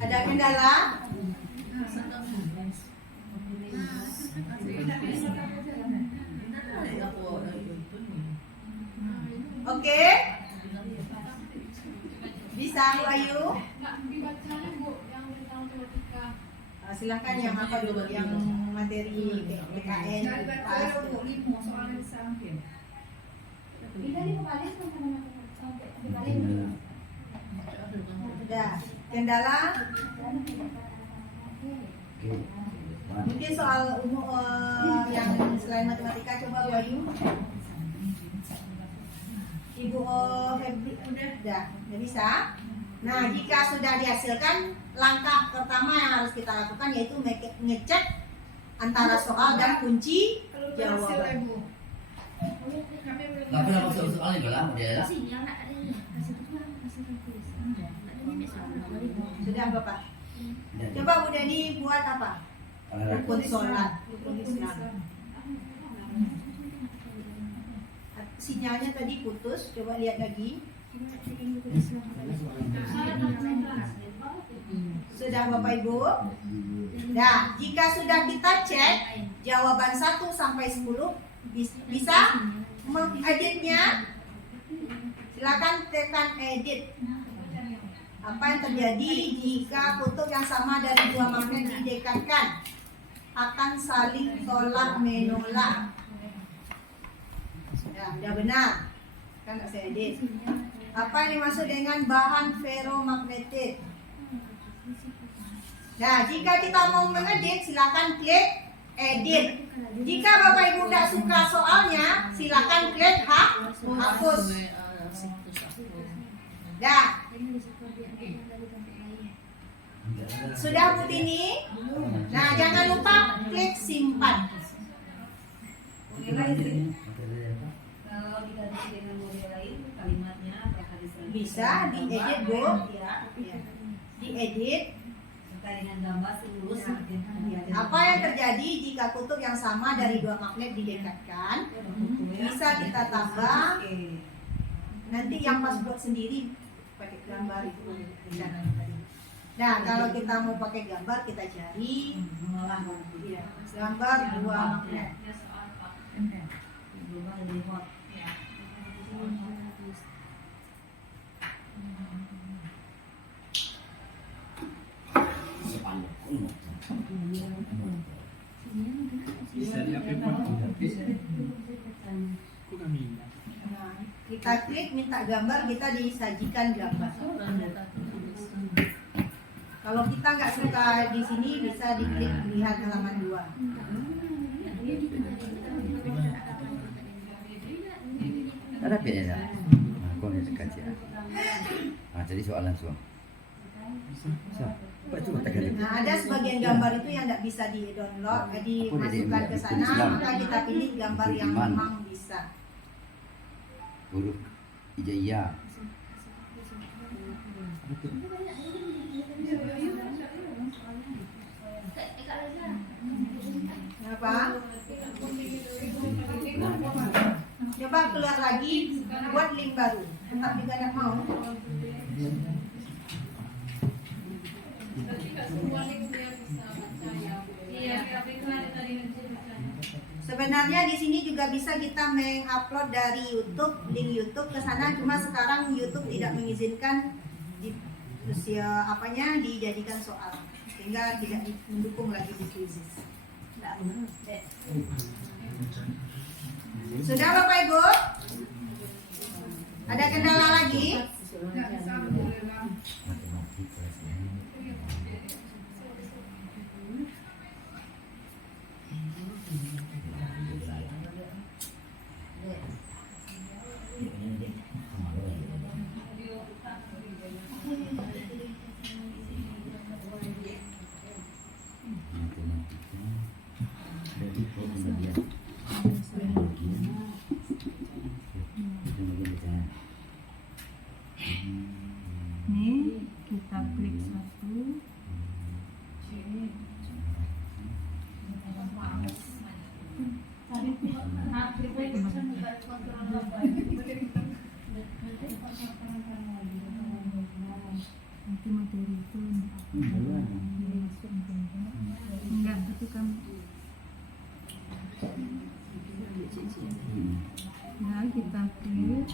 Ada kendala? Oke? Bisa Bu Ayu? Silakan yang apa dulu, yang materi PKN. Sudah. Kendala? Mungkin soal yang selain matematika coba Bu Ayu. Ibu Febri udah bisa. Nah, jika sudah dihasilkan, langkah pertama yang harus kita lakukan yaitu ngecek antara soal dan kunci jawaban. Nggak pernah masuk soalnya udah lama dia. Sudah Bapak. Coba Bu Deni buat apa? Rukun sholat, rukun Islam. Sinyalnya tadi putus, coba lihat lagi. Sudah Bapak Ibu? Nah, jika sudah kita cek jawaban 1 sampai 10, bisa mengeditnya. Silakan tekan edit. Apa yang terjadi jika kutub yang sama dari dua magnet didekatkan? Akan saling tolak menolak. Sudah benar. Kan nggak saya edit. Apa yang dimaksud dengan bahan ferromagnetik? Nah, jika kita mau mengedit, silakan klik edit. Jika Bapak Ibu tidak suka soalnya, silakan klik hapus. Dah. Sudah Bu Tini? Nah, jangan lupa klik simpan. Kalau diganti dengan model lain, kalimatnya Bisa diedit Bu. Diedit. dengan gambar lurus. Apa yang terjadi jika kutub yang sama dari dua magnet didekatkan? Bisa kita tambah. Nanti yang pas buat sendiri pakai gambar itu. Nah, kalau kita mau pakai gambar kita cari gambar dua magnet. Bisa di HP pun. Kok kami? Nah, kita klik minta gambar, kita disajikan gambar. Kalau kita nggak suka di sini bisa diklik lihat halaman 2. Ada pilih dah. Aku ni sekat ya. Jadi soal langsung. Nah, ada sebagian gambar itu yang tidak bisa di-download, jadi masukkan ke sana, maka kita pilih gambar yang memang bisa. Huruf hijaiyah. Kenapa? Coba keluar lagi, buat link baru. Tetap juga tidak mau. Sebenarnya di sini juga bisa kita mengupload dari YouTube, link YouTube ke sana. Cuma sekarang YouTube tidak mengizinkan dijadikan soal, sehingga tidak mendukung lagi di kuisis. Sudah Bapak Ibu? Ada kendala lagi? Nih, kita klik satu. Nanti materi itu enggak, tapi kan nah kita klik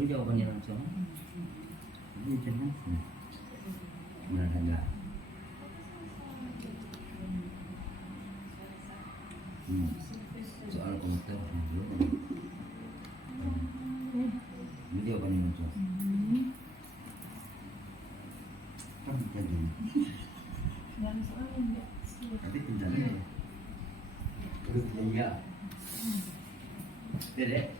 Lalu jawabannya langsung. Ini jangan. Nah, ada. Soal komputer belum. Ini jawabannya langsung. Kan jadi. Tapi tindakannya terus iya. Tidak.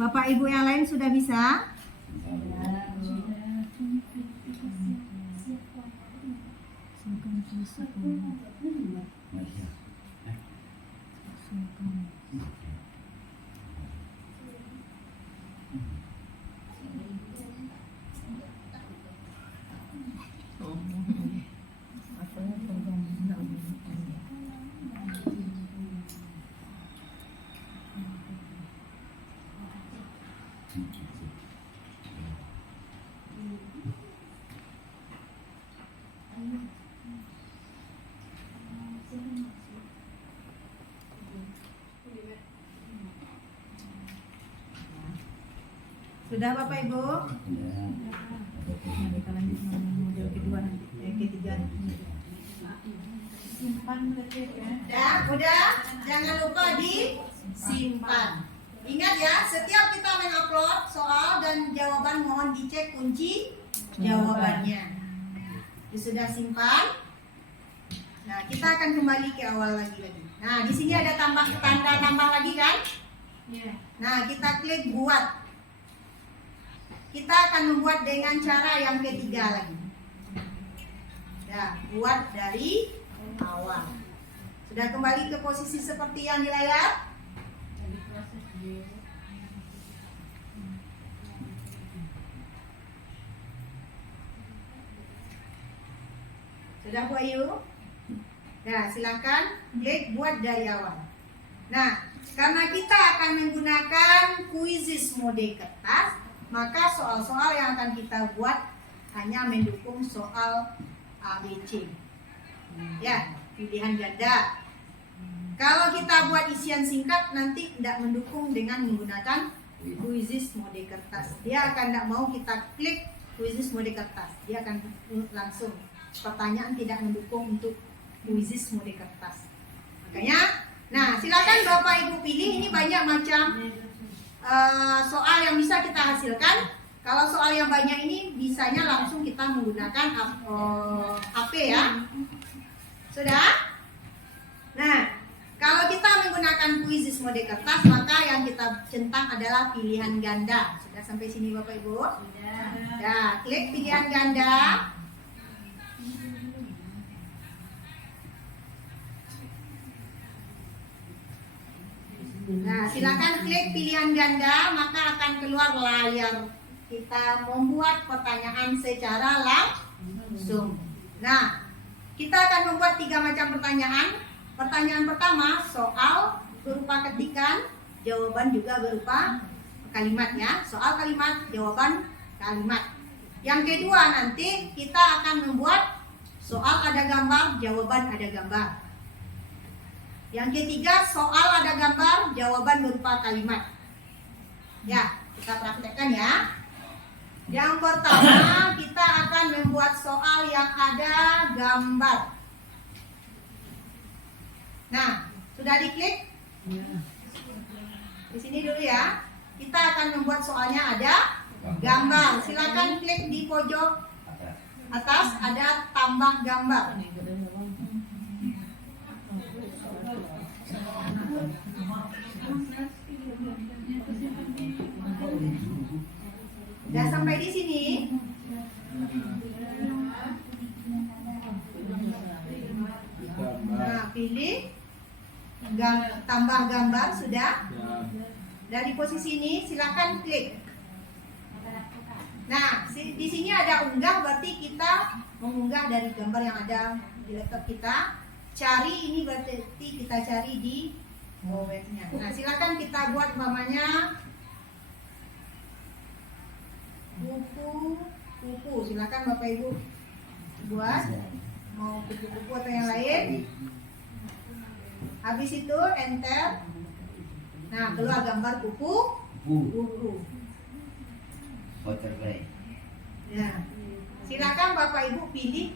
Bapak Ibu yang lain sudah bisa? Sudah Bapak Ibu? Kita lanjut model kedua nanti, yang ketiga. Udah, jangan lupa disimpan. Ingat ya, setiap kita mengupload soal dan jawaban mohon dicek kunci jawabannya. Sudah simpan. Nah, kita akan kembali ke awal lagi. Nah, di sini ada tanda tambah lagi kan? Nah, kita klik buat. Kita akan membuat dengan cara yang ketiga lagi. Ya, buat dari awal. Sudah kembali ke posisi seperti yang di layar? Sudah Bu Ayu? Nah, silakan klik buat dari awal. Nah, karena kita akan menggunakan quizzes mode kertas, maka soal-soal yang akan kita buat hanya mendukung soal ABC. Ya, pilihan ganda. Kalau kita buat isian singkat nanti tidak mendukung dengan menggunakan quizzes mode kertas. Dia akan tidak mau kita klik quizzes mode kertas. Dia akan langsung pertanyaan tidak mendukung untuk quizzes mode kertas. Makanya, nah silakan Bapak Ibu pilih. Ini banyak macam soal yang bisa kita hasilkan. Kalau soal yang banyak ini bisanya langsung kita menggunakan HP ya. Sudah? Nah, kalau kita menggunakan quizzes mode kertas, maka yang kita centang adalah pilihan ganda. Sudah sampai sini Bapak Ibu? Sudah. Nah, klik pilihan ganda. Nah, silakan klik pilihan ganda, maka akan keluar layar kita membuat pertanyaan secara langsung. Nah, kita akan membuat 3 macam pertanyaan. Pertanyaan pertama, soal berupa ketikan, jawaban juga berupa kalimat ya. Soal kalimat, jawaban kalimat. Yang kedua nanti kita akan membuat soal ada gambar, jawaban ada gambar. Yang ketiga, soal ada gambar, jawaban berupa kalimat. Ya, kita praktekkan ya. Yang pertama, kita akan membuat soal yang ada gambar. Nah, sudah diklik? Di sini dulu ya. Kita akan membuat soalnya ada gambar. Silakan klik di pojok atas, ada tambah gambar. Sudah sampai di sini. Nah, pilih tambah gambar sudah. Dari posisi ini silakan klik. Nah, di sini ada unggah, berarti kita mengunggah dari gambar yang ada di laptop kita. Cari ini berarti kita cari di webnya. Nah, silakan kita buat umpamanya kupu. Silakan Bapak Ibu buat. mau kupu-kupu atau yang lain. Habis itu enter. Nah, keluar gambar kupu-kupu. Butterfly. Ya. Silakan Bapak Ibu pilih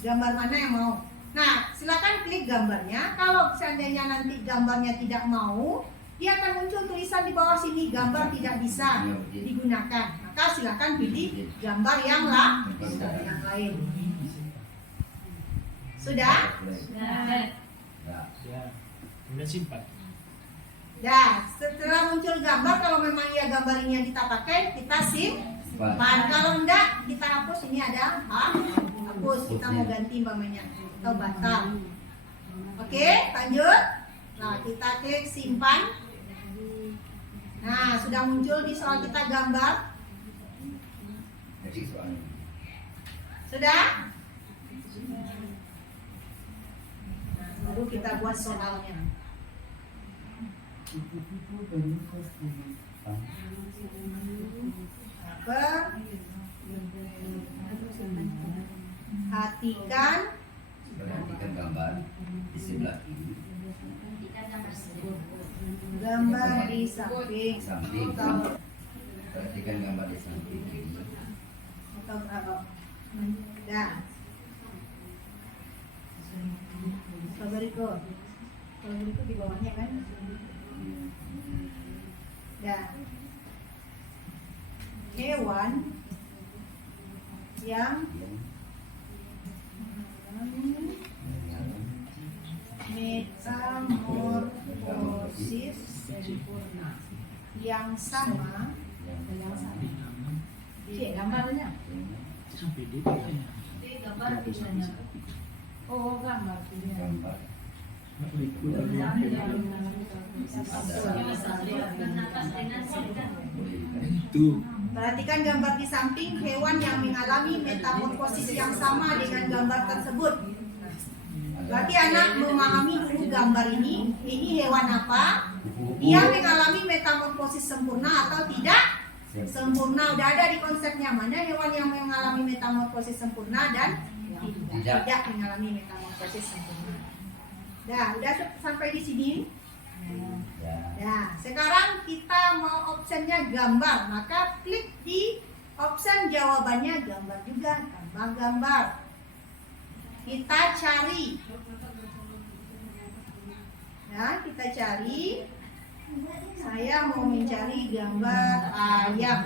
gambar mana yang mau. Nah, silakan klik gambarnya. Kalau seandainya nanti gambarnya tidak mau, dia akan muncul tulisan di bawah sini, gambar tidak bisa digunakan. Maka silakan pilih gambar yang lain. Sudah? Nah, Ya. Kemudian simpan. Nah, setelah muncul gambar, kalau memang ya gambar ini yang kita pakai, kita simpan. Kalau enggak, kita hapus. Ini ada hapus. Kita mau ganti umpamanya atau batal. Oke, lanjut. Nah, kita klik simpan. Nah, sudah muncul di soal kita gambar. Jadi soalnya. Sudah? Baru kita buat soalnya. Perhatikan gambar di sebelah kiri. Gambar di samping. Samping. Perhatikan gambar di samping kiri. Atau berapa? Dah. Kalau berikut di bawahnya kan? Dah. Hewan yang metamorfosis yang sama. Gambarnya. Sampai di mana? gambar biasanya. Oh, gambar. Gambar. Itu. Perhatikan gambar di samping hewan yang mengalami metamorfosis yang sama dengan gambar tersebut. Berarti anak memahami dulu gambar ini hewan apa, dia mengalami metamorfosis sempurna atau tidak sempurna. Udah ada di konsepnya, mana hewan yang mengalami metamorfosis sempurna dan tidak mengalami metamorfosis sempurna. Dah, udah sampai di sini. Nah, sekarang kita mau optionnya gambar, maka klik di option jawabannya gambar juga, tambah gambar. Kita cari. Nah, kita cari. Saya mau mencari gambar ayam.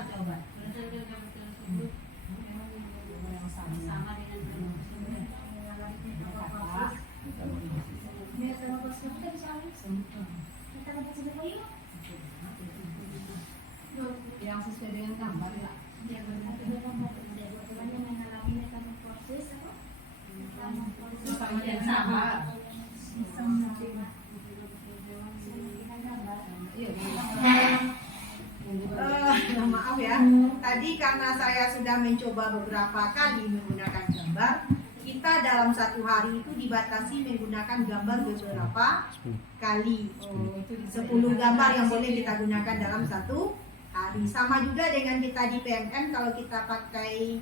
Yang sesuai dengan gambar ya. Sama yang sama. Maaf ya, tadi karena saya sudah mencoba beberapa kali menggunakan gambar, kita dalam satu hari itu dibatasi menggunakan gambar beberapa kali. 10 gambar yang boleh kita gunakan dalam satu hari. Sama juga dengan kita di PMM, kalau kita pakai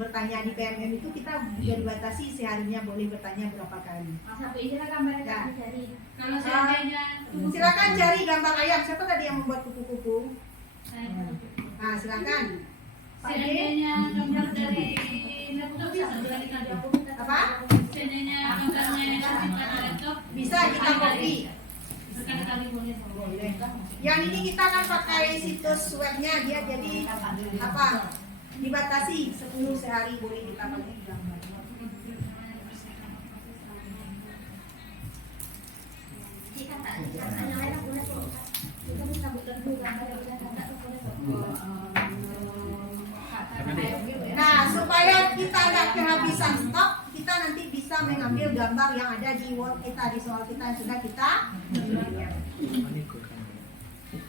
bertanya di PMM itu kita juga dibatasi seharinya boleh bertanya berapa kali. Sampai ini lah gambarnya Ya. dari. Kalau seandainya Silakan cari gambar ayam. Siapa tadi yang membuat kupu-kupu? Nah, silakan. Pak Ade. seandainya gambar dari laptop bisa kita Apa? seandainya gambarnya disimpan di laptop Bisa kita copy. berkali-kali boleh. Boleh. Yang ini kita akan pakai situs webnya, dia jadi apa? Dibatasi 10 sehari boleh kita pakai gambar. Jika tak ada lain aku nanti kita bisa buka dulu gambar yang sudah tak boleh. Nah, supaya kita nggak kehabisan stok, kita nanti bisa mengambil gambar yang ada di Word kita, di soal kita yang sudah kita.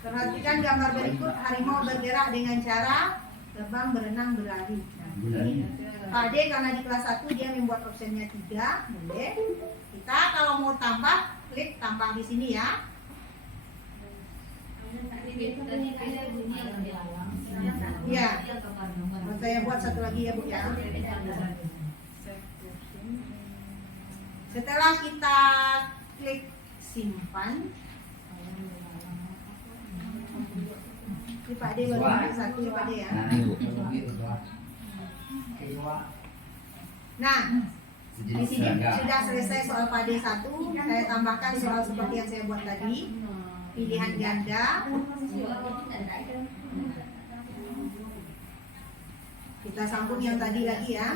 Perhatikan gambar berikut, harimau bergerak dengan cara terbang, berenang, berlari. Pak Ade karena di kelas 1 dia membuat optionnya 3, boleh. Kita kalau mau tambah, klik tambah di sini ya. Ya. Saya buat satu lagi ya Bu ya. Setelah kita klik simpan, ini Pak De baru ambil satu ya Pak De ya. Nah, di sini sudah selesai soal Pak De 1. Saya tambahkan soal seperti yang saya buat tadi. Pilihan ganda. Kita sambung yang tadi lagi ya.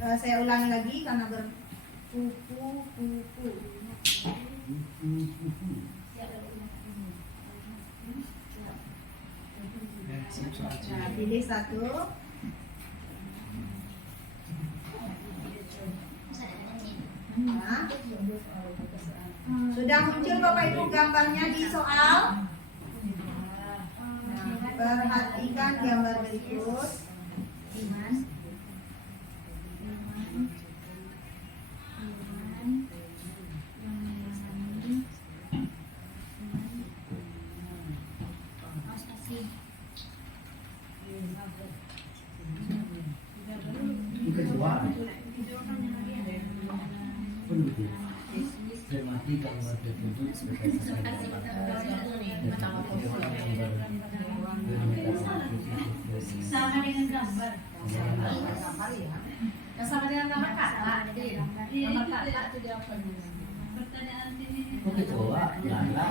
Nah, saya ulangi lagi karena berkupu-kupu. Nah, pilih satu. Nah, sudah muncul Bapak Ibu gambarnya di soal. Nah, perhatikan gambar berikut. Sama dengan gambar. Sama dengan gambar kata. Gambar kata itu jawabannya. Pertanyaan ini. Oke, coba. Lala.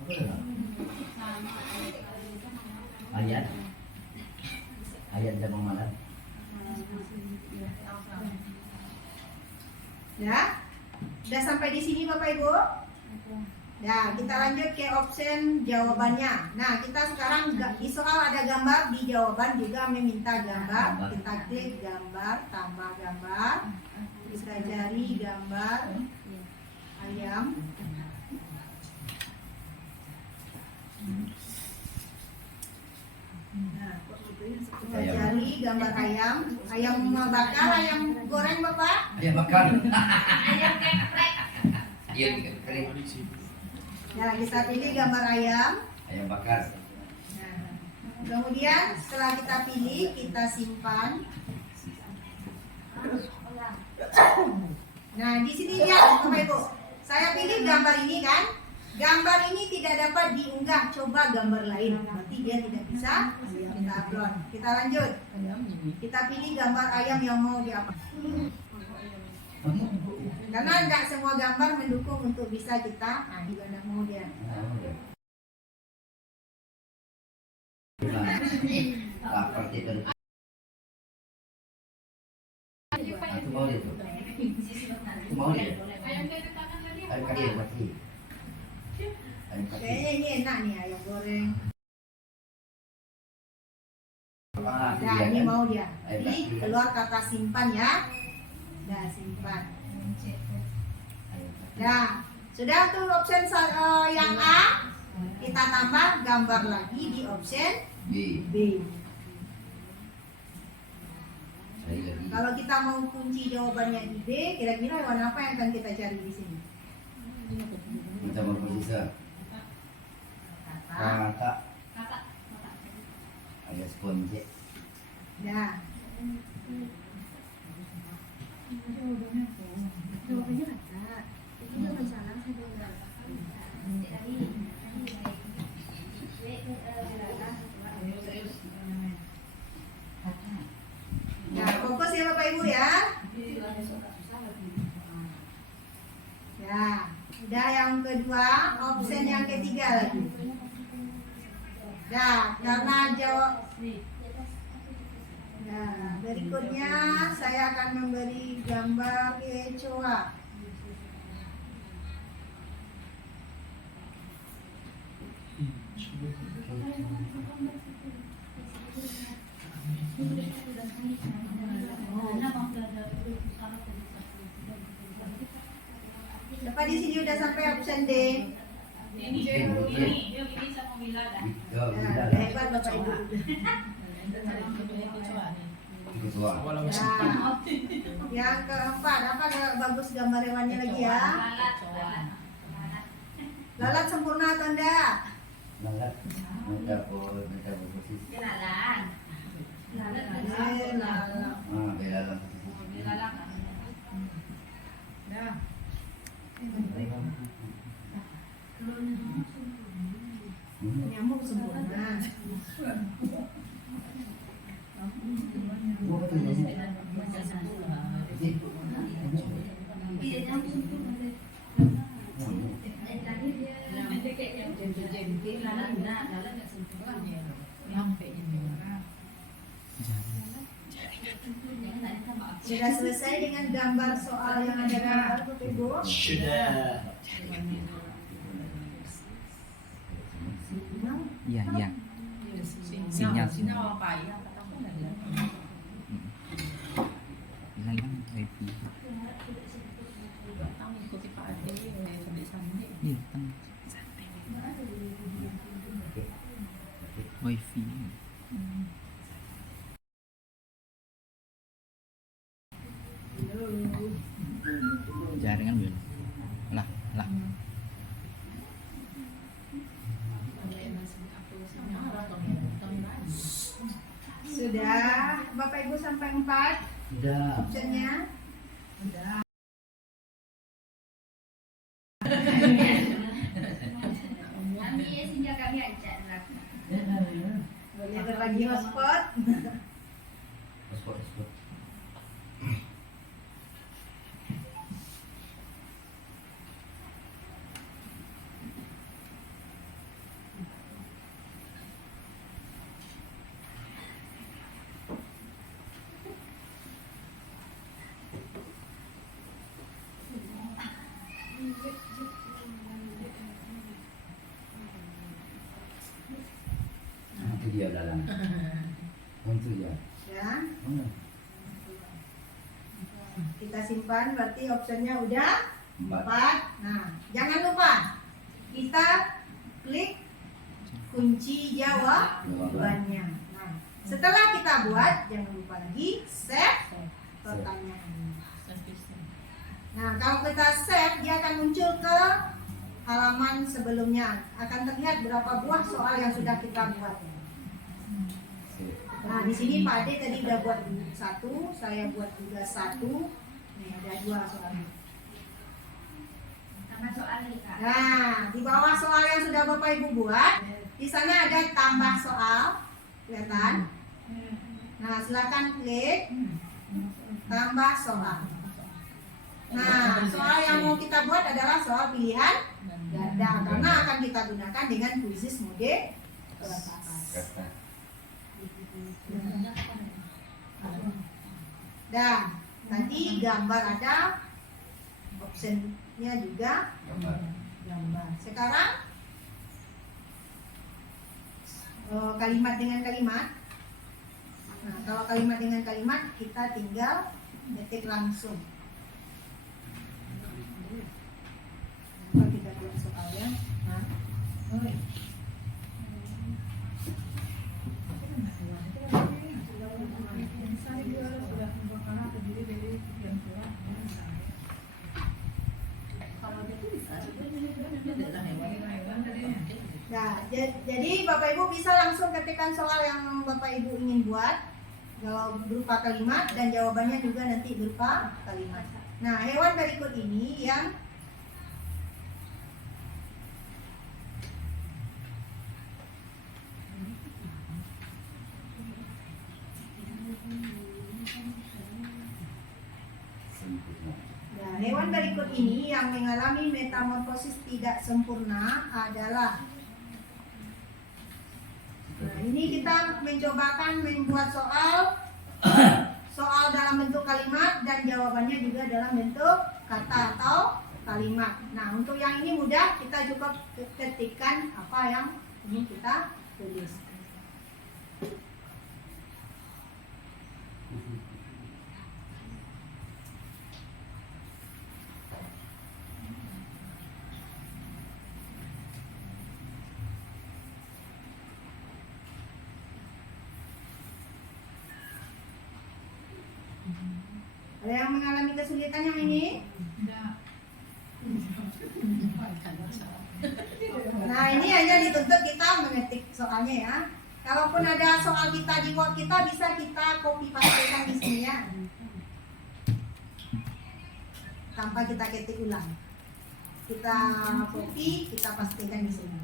Apa ya? Ayat. Ayat dan pemalan. Ya, sudah sampai di sini Bapak Ibu. Nah, kita lanjut ke option jawabannya. Nah, kita sekarang di soal ada gambar, di jawaban juga meminta gambar. Kita klik gambar, tambah gambar. Kita cari gambar ayam. Nah, kita cari gambar ayam. Ayam bakar, ayam goreng Bapak. Ayam bakar. Ayam geprek. Ayam kering. Nah, kita pilih gambar ayam. Ayam bakar. Nah, kemudian setelah kita pilih, kita simpan. Nah, di sini lihat Bapak Ibu. Saya pilih gambar ini kan. Gambar ini tidak dapat diunggah. Coba gambar lain. Berarti dia tidak bisa kita upload. Kita lanjut. Kita pilih gambar ayam yang mau diupload. Karena tidak semua gambar mendukung untuk bisa kita juga tidak mau dia. Lapar tidur. Aku mau dia tuh. Aku mau dia. Ayam kaki mati. Ayam kaki. Kayaknya ini enak nih ayam goreng. Ah, Nah, dia ini kan? mau dia. Ayam Jadi kaki. keluar kata simpan ya. Nah, simpan. Nah, sudah tuh option yang A. Kita tambah gambar lagi di option B. B. Cari lagi. Kalau kita mau kunci jawabannya di B, kira-kira hewan apa yang akan kita cari di sini? Kita berbisa. Kata. Kata. Ayam sponge. Nah, Jawabannya kata. Itu jangan salah, saya bilang. nah fokus ya Bapak Ibu ya. Ya, udah yang kedua, option yang ketiga lagi. Nah, karena jawab. Nah, berikutnya saya akan memberi gambar kecoa. Dapat di sini udah sampai option D. Ini sama Mila dah. Nah, hebat Bapak Ibu. Ketua. Nah, yang keempat, apa bagus gambar hewannya lagi ya? Lalat. Lalat sempurna atau enggak? Lalat. Minta posisi. Lalang. Lalang. Ah, bela dalam posisi. Lalang. Dah. Nyamuk sempurna. Oh, betul, betul. Iya, yang sempurna. Sudah selesai dengan gambar soal yang ada gambar Bapak Ibu? Sudah. Iya, iya. Sinyal. Hilang wifi. Iya, wifi. Jaringan belum? Lah. Sudah, Bapak Ibu sampai 4 Sudah. optionnya. Kami sejak kami ajak Boleh berbagi hotspot. Spot. Itu dia dalam. Itu dia. Ya, Mana? kita simpan berarti optionnya udah 4. 4. Nah, jangan lupa kita klik kunci jawabannya. Nah, setelah kita buat, jangan lupa lagi save pertanyaan. Nah, kalau kita save, dia akan muncul ke halaman sebelumnya. Akan terlihat berapa buah soal yang sudah kita buat. Nah, di sini Pak Ade tadi udah buat 1, saya buat juga 1. Nih, ada 2 soal. sama soal nih Kak. Nah, di bawah soal yang sudah Bapak Ibu buat, di sana ada tambah soal, kelihatan? Nah, silakan klik tambah soal. Nah, soal yang mau kita buat adalah soal pilihan ganda karena akan kita gunakan dengan kuisis mode kertas. Dan tadi gambar ada, optionnya juga gambar. Sekarang kalimat dengan kalimat. Nah, kalau kalimat dengan kalimat kita tinggal ketik langsung. Kalau kita buat soalnya, nah, Nah, jadi Bapak Ibu bisa langsung ketikkan soal yang Bapak Ibu ingin buat kalau berupa kalimat dan jawabannya juga nanti berupa kalimat. Nah, hewan berikut ini yang Nah, hewan berikut ini yang mengalami metamorfosis tidak sempurna adalah. Nah, ini kita mencobakan membuat soal dalam bentuk kalimat dan jawabannya juga dalam bentuk kata atau kalimat. Nah, untuk yang ini mudah, kita cukup ketikkan apa yang ingin kita tulis. Ada yang mengalami kesulitan yang ini? Nah, ini hanya dituntut kita mengetik soalnya ya. Kalaupun ada soal kita di Word kita bisa kita copy pastekan di sini ya. Tanpa kita ketik ulang. Kita copy, kita pastikan di sini.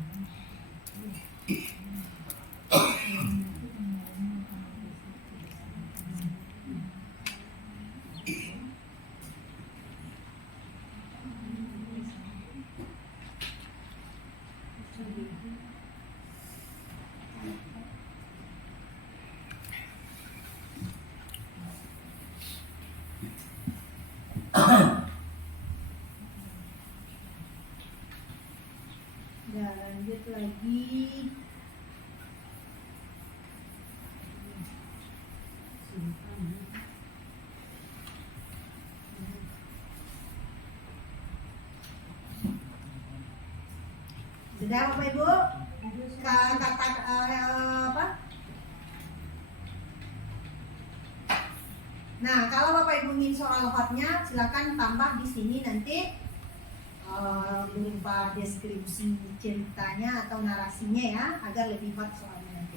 Ya, lanjut lagi. Sudah Bapak Ibu? Kata apa? Nah, kalau Bapak Ibu ingin soal hotnya, silakan tambah di sini nanti berupa deskripsi ceritanya atau narasinya ya, agar lebih hot soalnya nanti.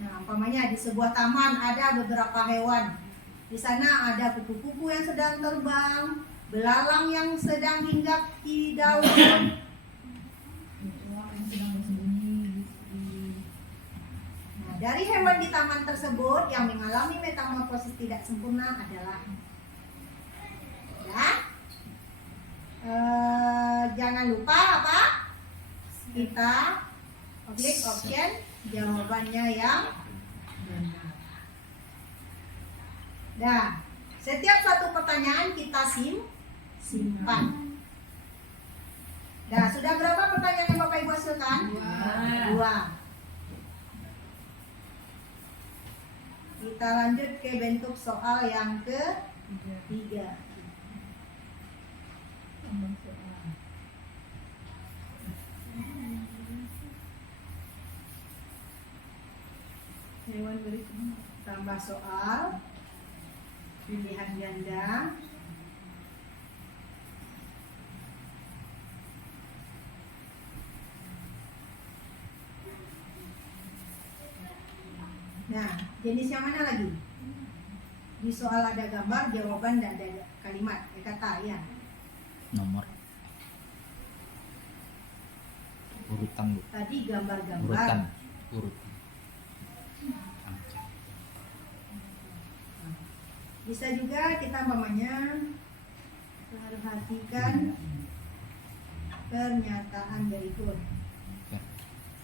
Nah, umpamanya di sebuah taman ada beberapa hewan. Di sana ada kupu-kupu yang sedang terbang, belalang yang sedang hinggap di daun. Nah, dari hewan di taman tersebut yang mengalami metamorfosis tidak sempurna adalah ya. Jangan lupa apa? Kita klik option jawabannya yang benar. Nah, setiap satu pertanyaan kita simpan. Nah, sudah berapa pertanyaan yang Bapak Ibu hasilkan? Dua. Kita lanjut ke bentuk soal yang ketiga. Hewan berikutnya tambah soal pilihan ganda. Nah, jenis yang mana lagi? Di soal ada gambar, jawaban, dan ada kalimat, kata ya. Nomor. Urutan, Bu. Tadi gambar-gambar. Urutan. Urutan. Bisa juga kita umpamanya perhatikan pernyataan berikut. Ya.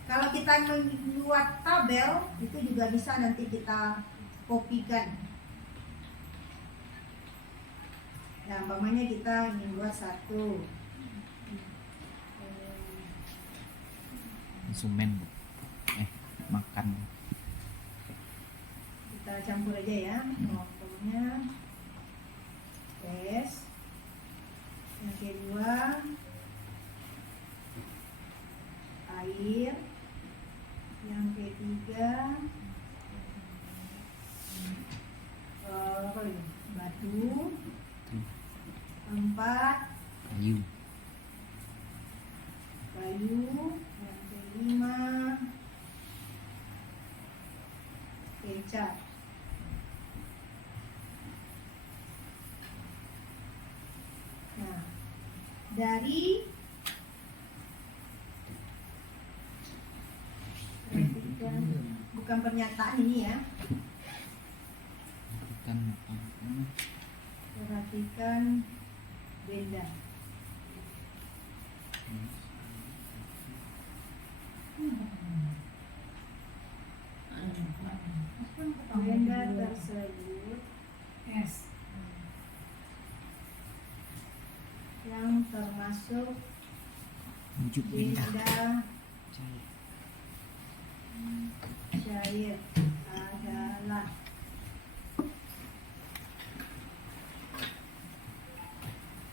Kalau kita membuat tabel, itu juga bisa nanti kita kopikan. Nah, umpamanya kita ingin buat satu Konsumen, Bu. Makan. kita campur aja ya. Umpamanya tes. Yang kedua air. Yang ketiga apa lagi? Batu. Keempat Kayu. kayu. Yang kelima kecap. Nah, dari bukan pernyataan ini ya. Urutan apa? Perhatikan benda. Benda tersebut yang termasuk Wujud benda. benda cair adalah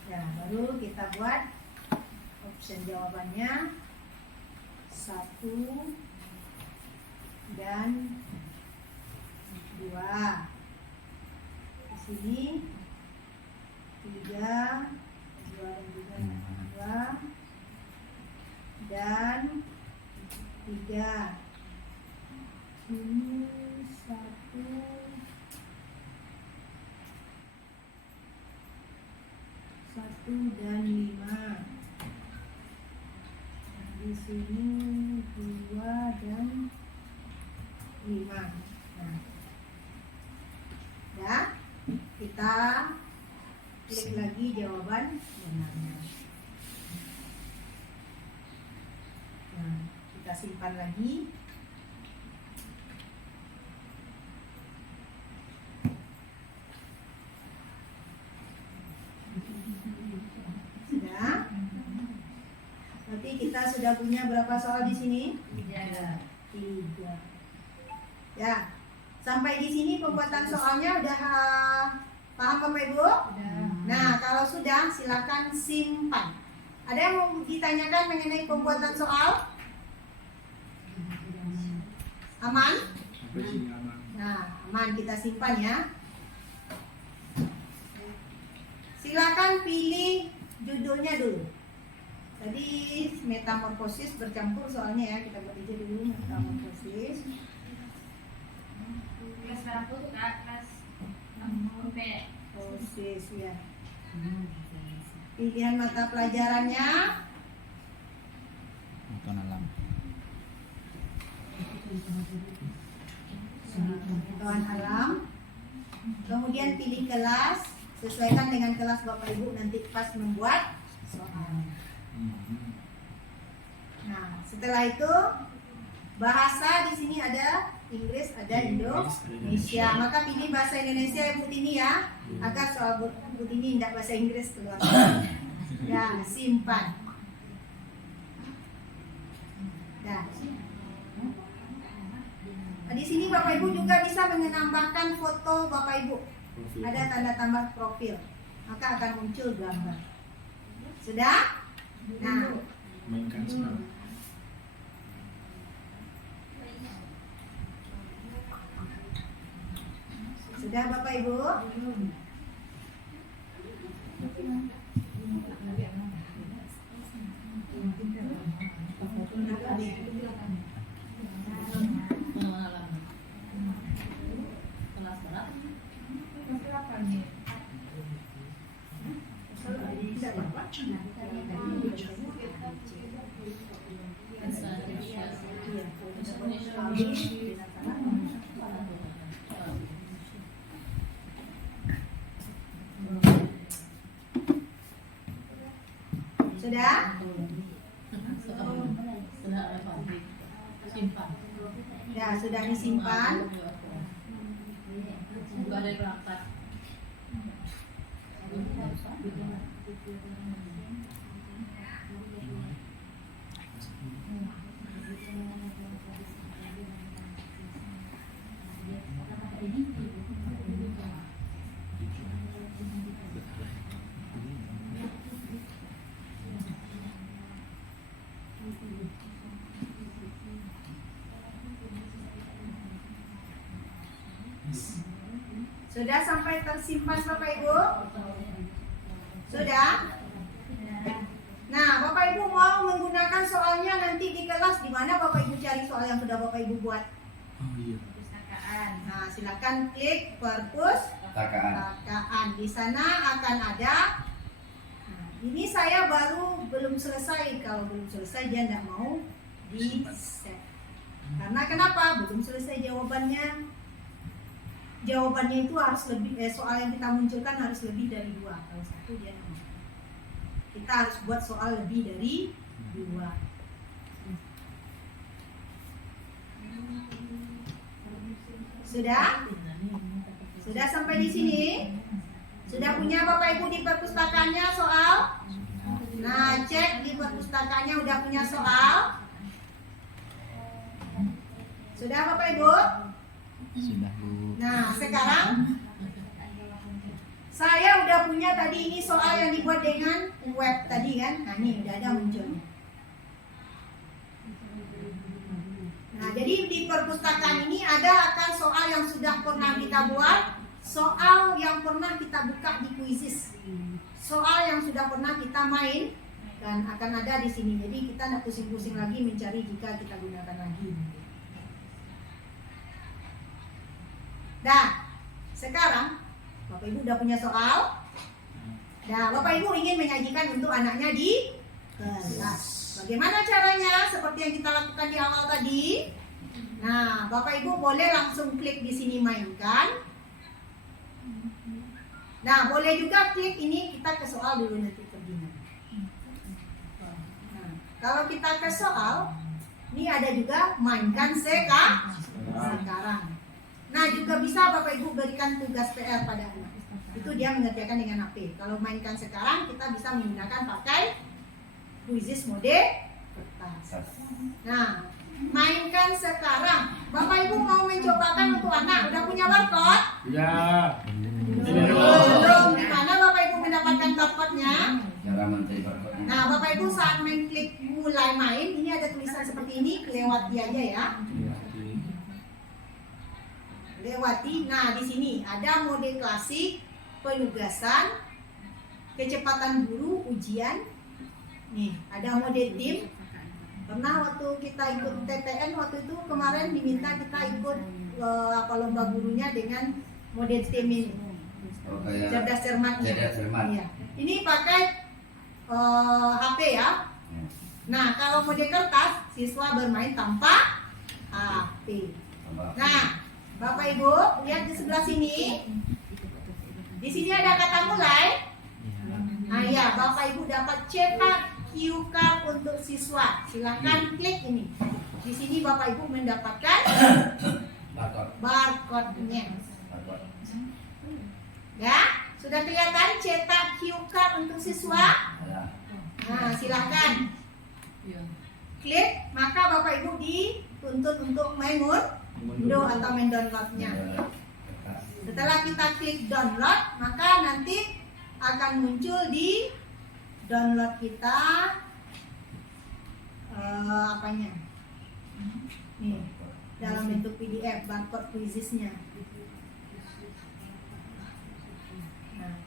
ya, baru kita buat option jawabannya 1 dan 2. Di sini 3, 2 dan juga 2 dan 3. Ini 1, 1 dan 5. Di sini 2 dan 5. Nah, ya, kita klik lagi jawaban benarnya. Nah, kita simpan lagi. Sudah. Berarti kita sudah punya berapa soal di sini? 3. Ya. Sampai di sini pembuatan soalnya udah paham Bapak Ibu? Nah, kalau sudah silakan simpan. Ada yang mau ditanyakan mengenai pembuatan soal? Aman? Sampai sini aman. Nah, aman, kita simpan ya. Silakan pilih judulnya dulu. Tadi metamorfosis bercampur soalnya ya, kita buat aja dulu metamorfosis. Kelas berapa tuh Kak? Kelas Proses ya. Pilihan mata pelajarannya Nonton alam. pengetahuan alam. Kemudian pilih kelas, sesuaikan dengan kelas Bapak Ibu nanti pas membuat soal. Nah, setelah itu bahasa di sini ada Inggris, ada Indonesia. Maka pilih bahasa Indonesia ya Bu Tini ya, agar soal Bu Tini tidak bahasa Inggris keluar. Ya, simpan. Nah, di sini Bapak Ibu juga bisa menambahkan foto Bapak Ibu. Ada tanda tambah profil, maka akan muncul gambar. Sudah? Nah, Mainkan sekarang. sudah Bapak Ibu? Sudah? Ya, sudah disimpan. Sudah sampai tersimpan Bapak Ibu? Sudah? Nah, Bapak Ibu mau menggunakan soalnya nanti di kelas, di mana Bapak Ibu cari soal yang sudah Bapak Ibu buat? Oh iya. Nah, silakan klik perpustakaan. Di sana akan ada. Nah, ini saya baru belum selesai. Kalau belum selesai dia tidak mau di set. Karena kenapa? Belum selesai jawabannya. Jawabannya itu harus lebih, soal yang kita munculkan harus lebih dari 2. Kalau 1 dia tidak mau. Kita harus buat soal lebih dari 2. Sudah? Sudah sampai di sini? Sudah punya Bapak Ibu di perpustakaannya soal? Nah, cek di perpustakaannya udah punya soal? Sudah Bapak Ibu? Sudah Bu. Nah, sekarang saya udah punya tadi ini soal yang dibuat dengan web tadi kan? Nah, ini udah ada munculnya. Nah, jadi di perpustakaan ini ada akan soal yang sudah pernah kita buat, soal yang pernah kita buka di Quizizz, soal yang sudah pernah kita dan akan ada di sini. Jadi kita nak pusing-pusing lagi mencari jika kita gunakan lagi. Dah, sekarang Bapak Ibu udah punya soal. Nah, Bapak Ibu ingin menyajikan untuk anaknya di kelas. Bagaimana caranya? Seperti yang kita lakukan di awal tadi. Nah, Bapak Ibu boleh langsung klik di sini mainkan. Nah, boleh juga klik ini, kita ke soal dulu nanti perginya. Nah, kalau kita ke soal, ini ada juga mainkan sekarang. Nah, juga bisa Bapak Ibu berikan tugas PR pada anak. Itu dia mengerjakan dengan HP. Kalau mainkan sekarang, kita bisa menggunakan pakai Quizzes mode kertas. Nah, mainkan sekarang. Bapak Ibu mau mencobakan untuk anak, udah punya barcode? Ya. Belum. Di mana Bapak Ibu mendapatkan barcode-nya? Cara mencari barcode. Nah, Bapak Ibu saat mengklik mulai main, ini ada tulisan seperti ini, lewati aja ya. Lewati. Nah, di sini ada mode klasik, penugasan, kecepatan guru, ujian. Nih, ada mode tim. Pernah waktu kita ikut TTN waktu itu kemarin diminta kita ikut lomba gurunya dengan mode tim ini. Oh, kayak Cerdas cermat. cerdas cermat. Iya. Ini pakai HP ya. Nah, kalau mode kertas, siswa bermain tanpa HP. Nah, Bapak Ibu lihat di sebelah sini. Di sini ada kata mulai. Nah, ya, Bapak Ibu dapat cetak cue card untuk siswa. Silahkan klik ini. Di sini Bapak Ibu mendapatkan barcode-nya. Ya, sudah kelihatan cetak cue card untuk siswa? Nah, silahkan klik, maka Bapak Ibu dituntut untuk mengunduh atau mendownloadnya. Setelah kita klik download, maka nanti akan muncul di download kita apanya? Nih, dalam bentuk PDF barcode quizzesnya. Nah,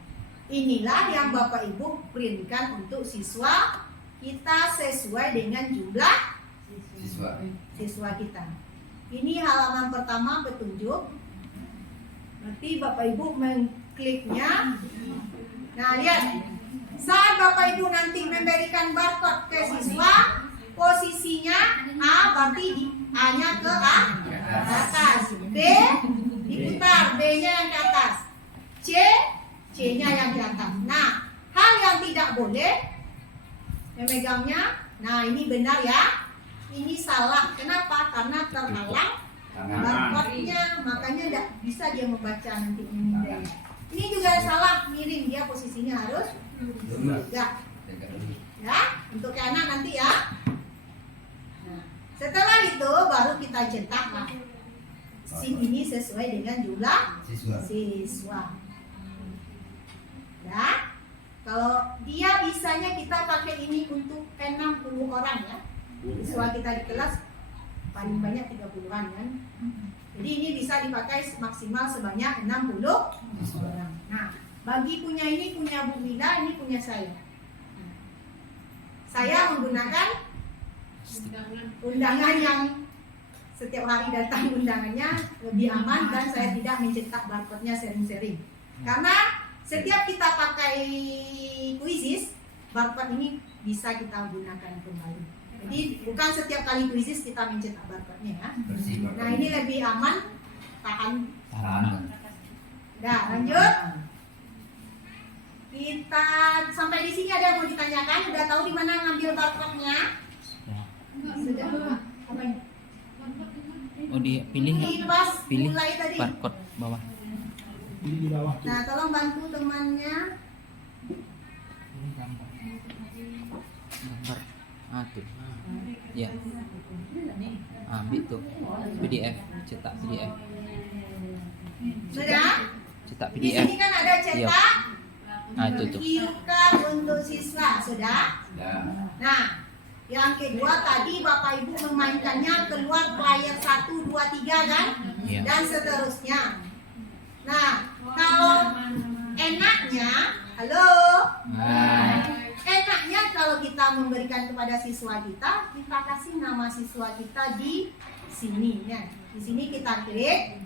inilah yang Bapak Ibu printkan untuk siswa kita sesuai dengan jumlah siswa kita. Ini halaman pertama petunjuk. Nanti Bapak Ibu mengkliknya. Nah, lihat. Saat Bapak Ibu nanti memberikan barcode ke siswa, posisinya A berarti A-nya ke atas, B diputar, B-nya yang ke atas, C-nya yang ke atas. Nah, hal yang tidak boleh memegangnya. Nah, ini benar ya. Ini salah. Kenapa? Karena terhalang barcode-nya, makanya tidak bisa dia membaca nanti memindainya. Ini juga salah, miring, dia posisinya harus tegak. Ya, untuk ke anak nanti ya. Nah, setelah itu baru kita cetak lah. SIM ini sesuai dengan jumlah siswa. Ya, kalau dia bisanya kita pakai ini untuk 60 orang ya. Siswa kita di kelas paling banyak 30-an kan. Jadi ini bisa dipakai maksimal sebanyak 60 orang. Nah, bagi punya ini punya Bu Wila, ini punya saya. Saya menggunakan undangan yang setiap hari datang undangannya lebih aman dan saya tidak mencetak barcode-nya sering-sering. Karena setiap kita pakai quizzes, barcode ini bisa kita gunakan kembali. Jadi bukan setiap kali quizzes kita mencetak barcode-nya ya. Nah, ini lebih aman, tahan. Udah, lanjut. Kita sampai di sini ada yang mau ditanyakan? Udah tahu di mana ngambil barcode-nya? Sudah. Apa ini? Oh, dipilih Pas pilih mulai tadi. barcode bawah. Ini di bawah tuh. Nah, tolong bantu temannya. Gambar. Tuh. Ya. Ambil tuh. PDF, cetak PDF. Sudah? Cetak Di PDF. sini kan ada cetak Itu tuh. cue card untuk siswa. Sudah? Nah, yang kedua tadi Bapak Ibu memainkannya keluar player 1, 2, 3 kan? Iya. Dan seterusnya. Nah, kalau enaknya, halo? enaknya kalau kita memberikan kepada siswa kita kasih nama siswa kita di sini ya. Di sini kita klik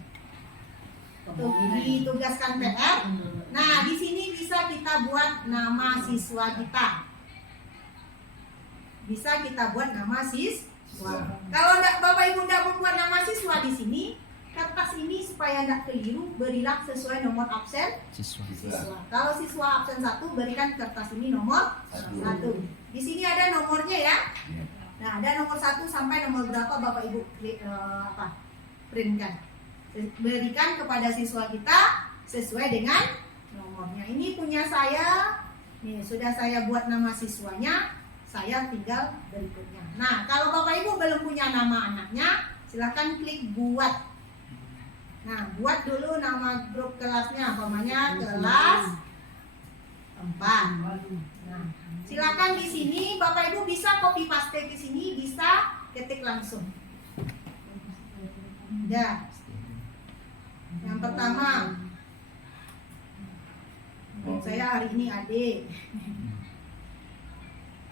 ditugaskan PR. Nah, di sini bisa kita buat nama siswa kita. Bisa kita buat nama siswa. Kalau Bapak Ibu tidak membuat nama siswa di sini, kertas ini supaya tidak keliru, berilah sesuai nomor absen Siswa. siswa. Kalau siswa absen 1, berikan kertas ini nomor 1. Di sini ada nomornya ya. Nah, ada nomor 1 sampai nomor berapa Bapak Ibu printkan. Berikan kepada siswa kita sesuai dengan nomornya. Ini punya saya. Nih, sudah saya buat nama siswanya. Saya tinggal berikutnya. Nah, kalau Bapak Ibu belum punya nama anaknya, silakan klik buat. Nah, buat dulu nama grup kelasnya, umpamanya kelas 4. Nah, silakan di sini Bapak Ibu bisa copy paste ke sini, bisa ketik langsung. Ya. Yang pertama, saya hari ini adik.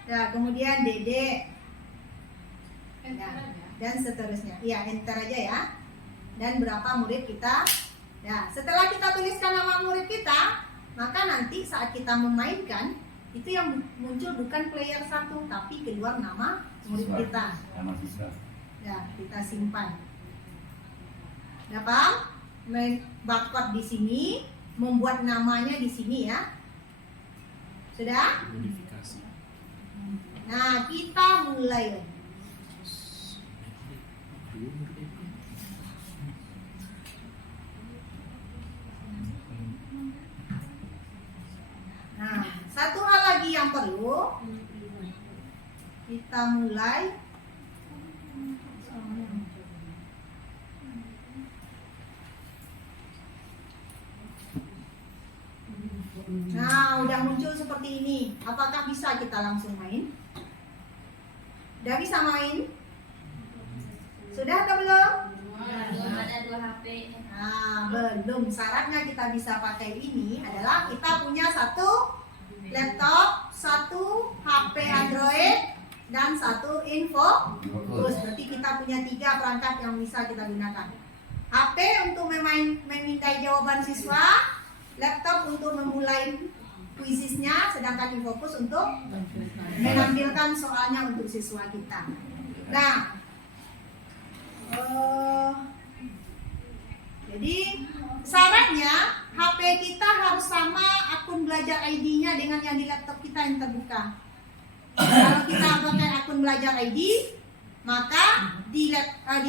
Ya, kemudian Dede. Ya, dan seterusnya. Iya, enter aja ya. Dan berapa murid kita. Ya, setelah kita tuliskan nama murid kita, maka nanti saat kita memainkan, itu yang muncul bukan player 1, tapi keluar nama murid kita. Nama siswa. Ya, kita simpan. Dapat barcode di sini, membuat namanya di sini ya. Sudah? Modifikasi. Nah, kita mulai. Nah, satu hal lagi yang perlu kita mulai. Nah, udah muncul seperti ini. Apakah bisa kita langsung main? Udah bisa main? Sudah atau belum? Ada 2 HP. Nah, belum. Syaratnya kita bisa pakai ini adalah kita punya 1 laptop, 1 HP Android, dan 1 info. Berarti kita punya 3 perangkat yang bisa kita gunakan. HP untuk memindai jawaban siswa, laptop untuk memulai kuisisnya, sedangkan Infocus untuk menampilkan soalnya untuk siswa kita. Nah, jadi syaratnya HP kita harus sama akun belajar ID-nya dengan yang di laptop kita yang terbuka. Kalau kita pakai akun belajar ID, maka di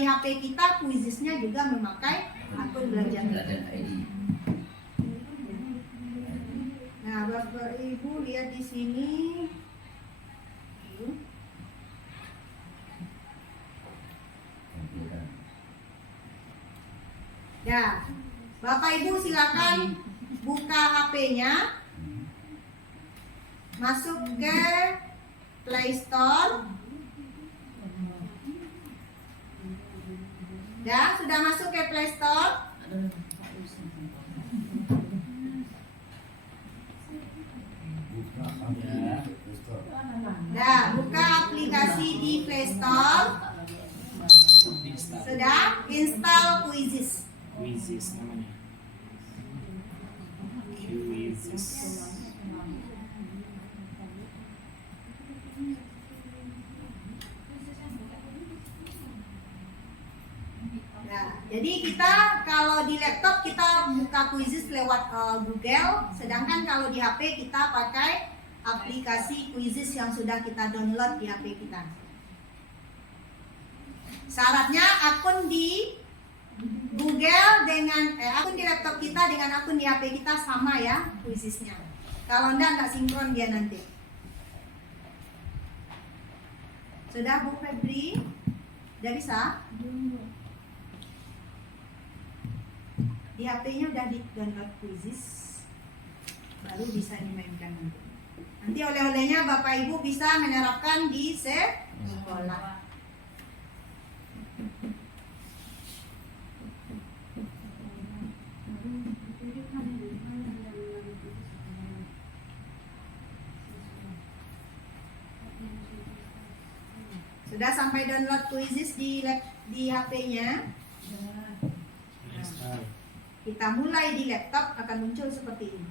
HP kita kuisisnya juga memakai akun belajar ID. Nah, Bapak Ibu lihat di sini. Ya, Bapak Ibu silakan buka HP-nya, masuk ke Play Store. Ya, sudah masuk ke Play Store. Nah, buka aplikasi di Play Store. Sudah, install Quizzes. Quizzes namanya. Quizzes. Nah, jadi kita kalau di laptop kita buka Quizzes lewat Google, sedangkan kalau di HP kita pakai aplikasi Quizzes yang sudah kita download di HP kita. Syaratnya akun di Google dengan akun di laptop kita dengan akun di HP kita sama ya Quizzesnya. Kalau enggak sinkron dia nanti. Sudah Bu Febri? Udah bisa? Di HP-nya udah di download Quizzes, baru bisa dimainkan nanti. Nanti oleh-olehnya Bapak Ibu bisa menerapkan di sekolah. Sudah sampai download Quizzes di HP-nya. Install. Kita mulai di laptop akan muncul seperti ini.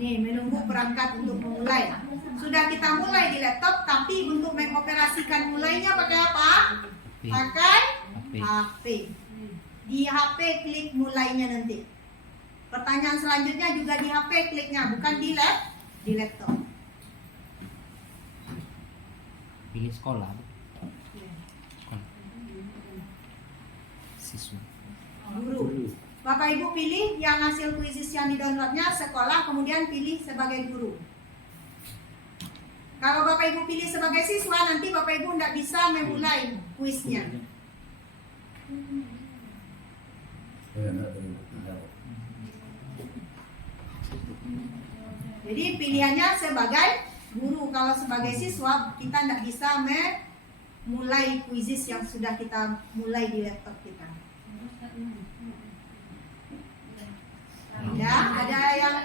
Nih, menunggu perangkat untuk memulai. Sudah kita mulai di laptop, tapi untuk mengoperasikan mulainya pakai apa? Pakai HP. Di HP klik mulainya nanti. Pertanyaan selanjutnya juga di HP kliknya, bukan di laptop. Pilih sekolah. Sekolah. Siswa. Guru. Bapak Ibu pilih yang hasil kuisis yang di-downloadnya sekolah, kemudian pilih sebagai guru. Kalau Bapak Ibu pilih sebagai siswa, nanti Bapak Ibu tidak bisa memulai kuisnya. Jadi pilihannya sebagai guru. Kalau sebagai siswa, kita tidak bisa memulai kuisis yang sudah kita mulai di laptop kita. Ya, ada yang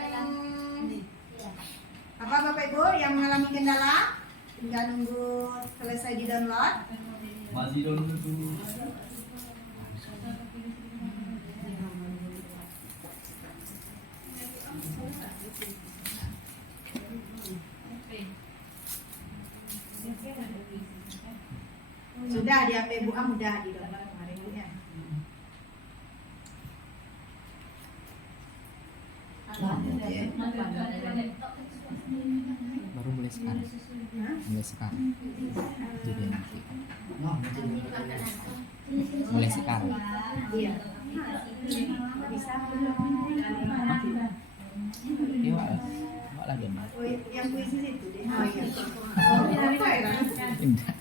apa Bapak Ibu yang mengalami kendala? Tinggal nunggu selesai di download. Masih download dulu. Sudah di HP Bu Am udah di download kemarin ya. Baru mulai sekarang. Mulai sekarang. Jadi nanti. Mulai sekarang. Iya. Bisa. Iya, Wak lagi Mas. Oh, yang kuisis itu deh. Oh iya. Indah.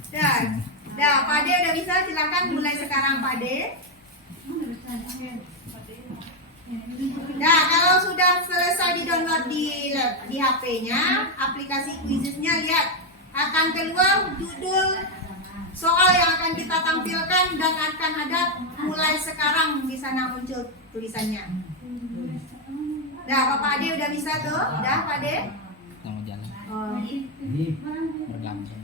Dah, Pak Ade udah bisa, silakan mulai sekarang Pak Ade. Nah, kalau sudah selesai di-download di HP-nya, aplikasi Quiziznya, lihat akan keluar judul soal yang akan kita tampilkan dan akan ada mulai sekarang di sana muncul tulisannya. Nah, Bapak Ade udah bisa tuh? Udah, Pak Ade? Yang mau jalan. Oh. Berlangsung.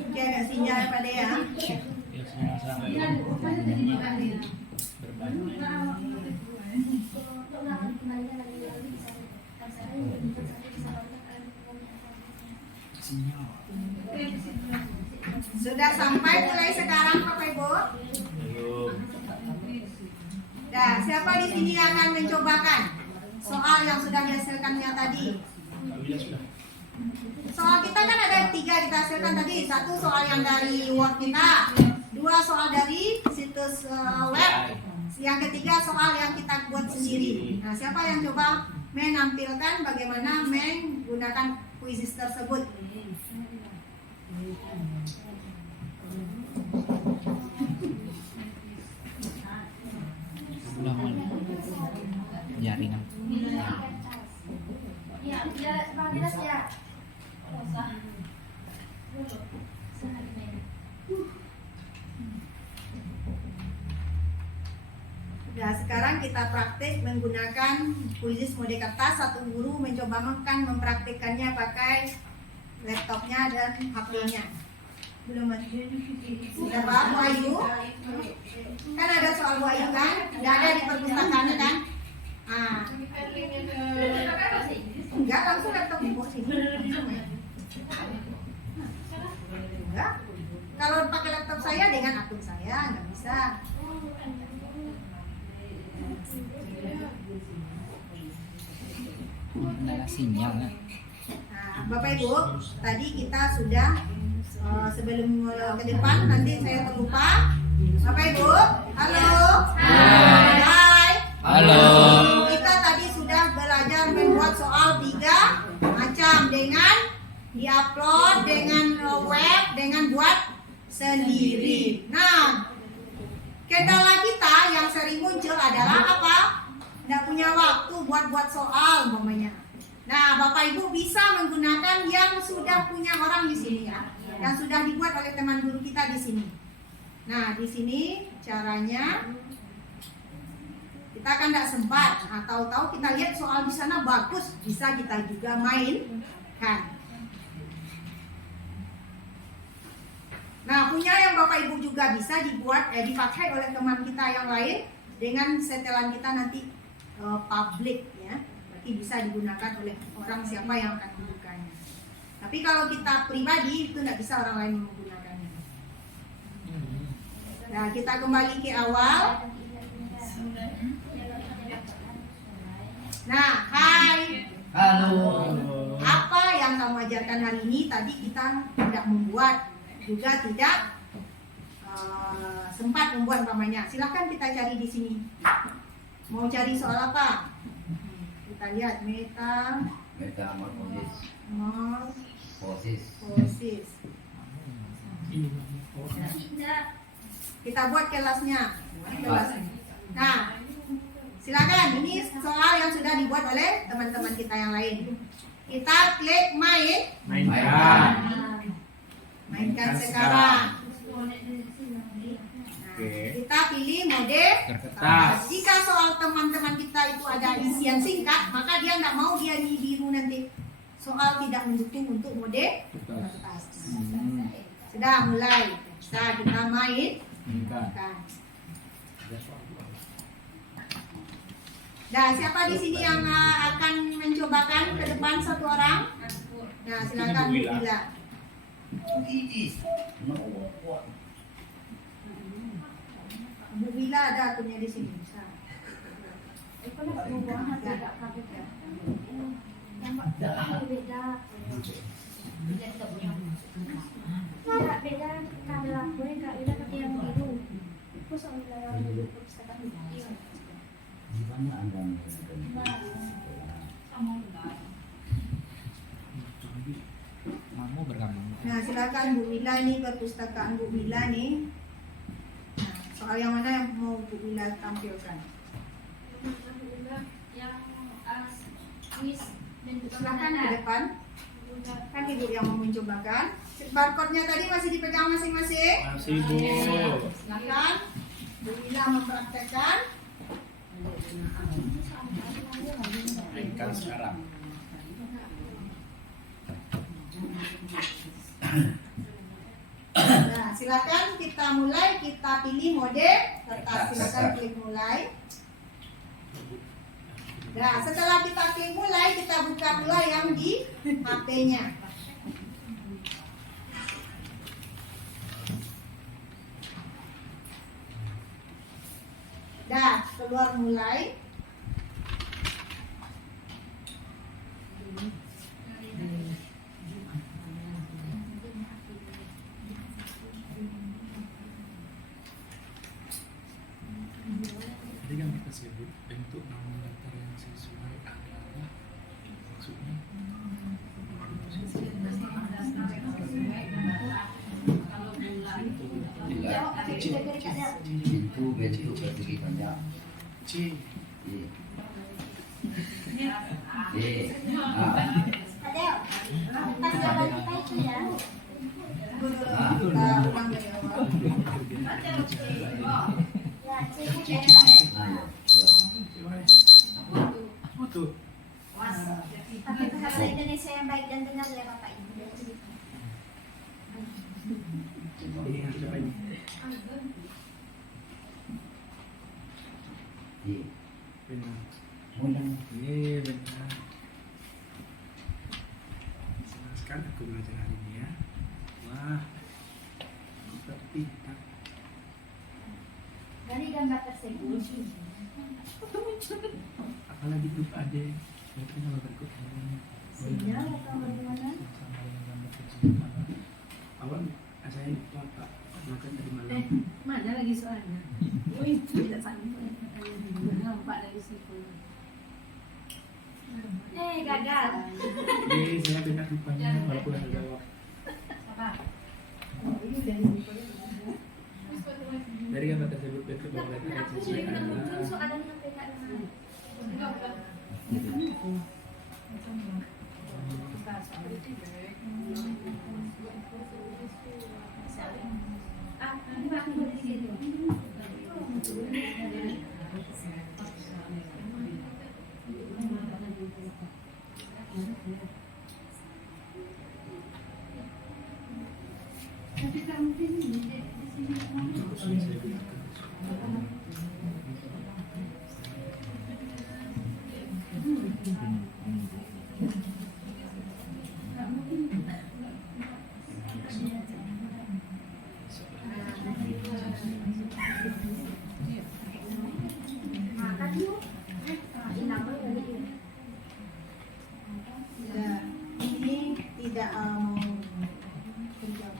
Oke, ada sinyal Pak Ade ya. Ya, sama-sama. Sudah sampai mulai sekarang Bapak Ibu? Belum. Nah, siapa di sini yang akan mencobakan soal yang sudah dihasilkannya tadi? Kami sudah. Soal kita kan ada 3 kita hasilkan tadi. 1 soal yang dari Word kita, 2 soal dari situs web, yang ketiga soal yang kita buat sendiri. Nah, siapa yang coba menampilkan bagaimana menggunakan kuisis tersebut? Udah mulai. Jaringan. Iya, Pak Dinas ya. Nah, sekarang kita praktik menggunakan kuisis mode kertas. Satu guru mencoba mempraktikkannya pakai laptopnya dan HP-nya. Belum Mas? Sudah Pak Bu Ayu? Kan ada soal Bu Ayu kan? Tidak ada di perpustakaannya kan? Ah. Enggak, langsung laptop dibawa sini. Enggak. Kalau pakai laptop saya dengan akun saya nggak bisa. Ada sinyal kan? Nah, Bapak Ibu, tadi kita sudah sebelum ke depan nanti saya terlupa. Bapak Ibu, halo. Hai. Halo. Kita tadi sudah belajar membuat soal 3 macam dengan diupload, dengan web, dengan buat sendiri. Nah, kendala kita yang sering muncul adalah apa? Tidak punya waktu buat soal umpamanya. Nah, Bapak Ibu bisa menggunakan yang sudah punya orang di sini ya, yang sudah dibuat oleh teman guru kita di sini. Nah, di sini caranya kita kan tidak sempat. Nah, tahu-tahu kita lihat soal di sana bagus, bisa kita juga mainkan. Nah, punya yang Bapak Ibu juga bisa dipakai oleh teman kita yang lain dengan setelan kita nanti publik ya. Berarti bisa digunakan oleh orang siapa yang akan membukanya. Tapi kalau kita pribadi itu tidak bisa orang lain menggunakannya. Nah, kita kembali ke awal. Nah, hai. Halo. Apa yang kamu ajarkan hari ini? Tadi kita tidak membuat, juga tidak sempat membuat pamannya. Silahkan kita cari di sini. Mau cari soal apa? Kita lihat metamorfosis. Kita buat kelasnya. Nah, silakan. Ini soal yang sudah dibuat oleh teman-teman kita yang lain. Kita klik mainkan sekarang. Kita pilih mode kertas. Jika soal teman-teman kita itu ada isian singkat, maka dia tidak mau dia di biru nanti. Soal tidak mendukung untuk mode kertas. Sudah mulai. Kita mainkan. Nah, siapa di sini yang akan mencobakan ke depan satu orang? Nah, silakan Bu Bila. Bu Bila ada akunnya di sini. Tidak beda kalau aku nggak beda tapi yang biru. Aku soalnya yang biru perpustakaan biru. Di mana Anda Mau bergabung. Nah, silakan Bu Bila nih, perpustakaan Bu Bila nih. Nah, soal yang mana yang mau Bu Bila tampilkan? Silakan ke depan. Kan Ibu yang mau mencobakan. Barcode-nya tadi masih dipegang masing-masing? Masih, Bu. Silakan Bu Bila mempraktekkan. Mainkan sekarang. Nah, silakan kita mulai, kita pilih mode kertas. Silakan klik mulai. Nah, setelah kita klik mulai, kita buka pula yang di HP-nya. Dah, keluar mulai. Tadi yang kita sebut bentuk nama daftar yang sesuai adalah maksudnya itu bentuk persegi panjang. C. Adel, pas zaman kita itu ya. Kita ulang dari awal. Ya, saya Betul. pakai bahasa Indonesia yang baik dan benar ya Bapak Ibu. Ini yang coba ini. Benar. Ini benar. Senang sekali aku belajar hari ini ya. Wah, seperti Dari gambar tersebut, apalagi tuh ada mungkin nama berikutnya. sinyal atau bagaimana? Sama dengan gambar tersebut. Awal saya lupa Pak makan tadi malam. Mana lagi soalnya? Wih, tidak sampai. Nampak dari situ. Gagal. Saya benar lupanya walaupun ada jawab. Dari gambar tersebut bentuk bahwa ada sesuai adalah Soalan yang beda dengan Nanti aku Makan yuk. Inapa lagi. Ya, ini tidak menjawab.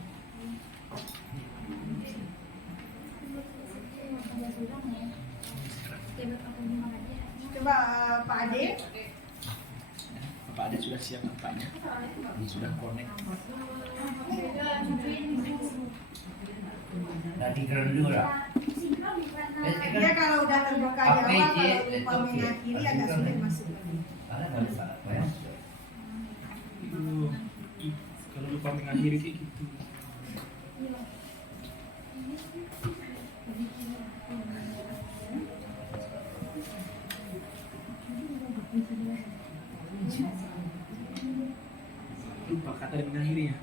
Coba Pak Ade. Bapak ada sudah siap bapaknya, sudah connect. Nanti keren dulu lah. Dia kalau udah terbuka di awal, kalau lupa mengakhiri agak sulit masuk. Karena nggak bisa apa ya? Kalau lupa mengakhiri kayak gitu. Lupa kata dan mengakhiri ya.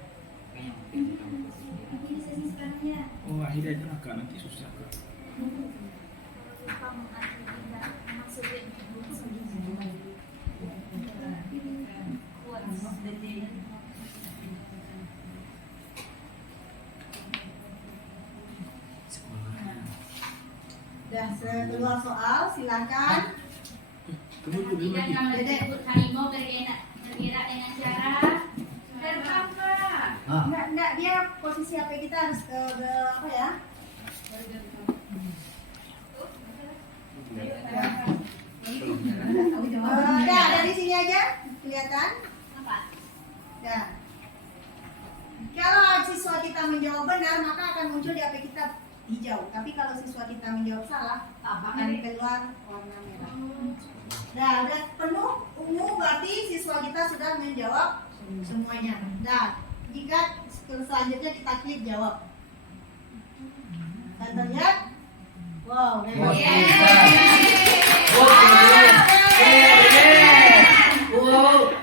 Oh akhirnya aja lah kak, nanti susah kak. Dah keluar soal, silakan. Tunggu dulu belum Dan lagi. kalau disebut harimau bergerak dengan cara terbang, Kak. Enggak, dia posisi HP kita harus ke apa ya? Dah, dari sini aja kelihatan. Dah. Kalau siswa kita menjawab benar, maka akan muncul di HP kita hijau. Tapi kalau siswa kita menjawab salah, akan keluar warna merah. Nah, udah penuh ungu berarti siswa kita sudah menjawab semuanya. Nah, jika selanjutnya kita klik jawab. Dan terlihat, wow, hebat.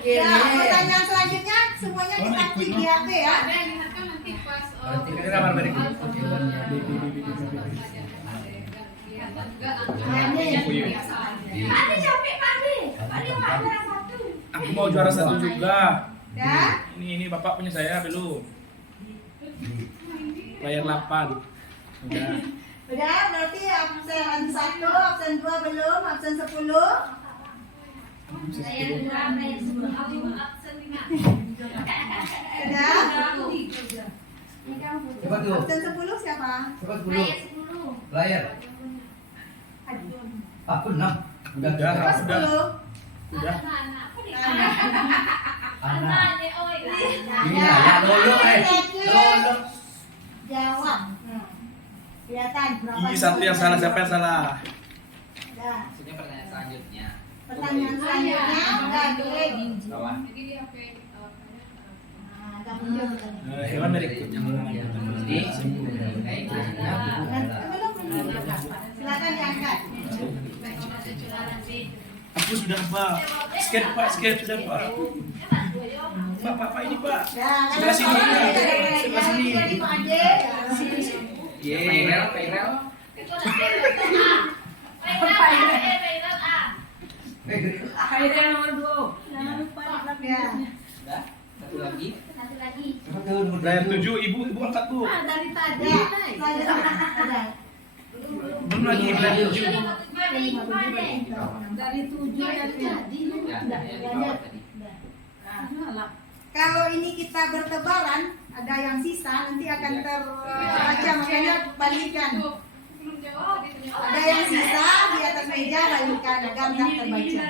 Nah, pertanyaan selanjutnya semuanya kita klik di HP ya. Ada yang ingatkan nanti pas Berarti Ini kamar berikut. Ada capek Pak De. Pak De mau ada satu. Aku mau juara satu juga. Dah. Ini bapak punya saya belum. Layar 8. Udah. Udah, berarti absen 1, absen 2 belum, absen 10. saya dua, saya sebelum aku absen 5. Udah. Coba tuh. Absen 10 siapa? Coba dulu. Saya 10. Layar. Aku 6. Udah. Siapa Udah. 10? Udah. Anak. Oh, Ini lah ya lolo lolo. Jawab. Kelihatan berapa? Ih, satu yang salah, siapa yang salah? Dah. Maksudnya pertanyaan selanjutnya. Pertanyaan selanjutnya udah klik. Bawah. Jadi di HP Nah, agak muncul. Hewan berikut yang mana? Jadi, kayak gitu. Belum. Silakan diangkat. Aku sudah pak. Scan pak, scan sudah pak. Pak ini pak. Dah, Sebelah sini. Sebelah sini. Jadi Pak Ade. Viral. Akhirnya nomor 2. Jangan lupa Ya. Udah. Satu lagi. Satu lagi. Coba tuh nomor Layar 7. 7, ibu angkat bu. dari tadi. Ya. Ada. Belum lagi, layar 7. Dari 7 yang jadi. Ya, yang di bawah tadi. Kalau ini kita bertebaran, ada yang sisa nanti akan terbaca, makanya balikan. Ada yang sisa di atas meja, balikan agar tak terbaca.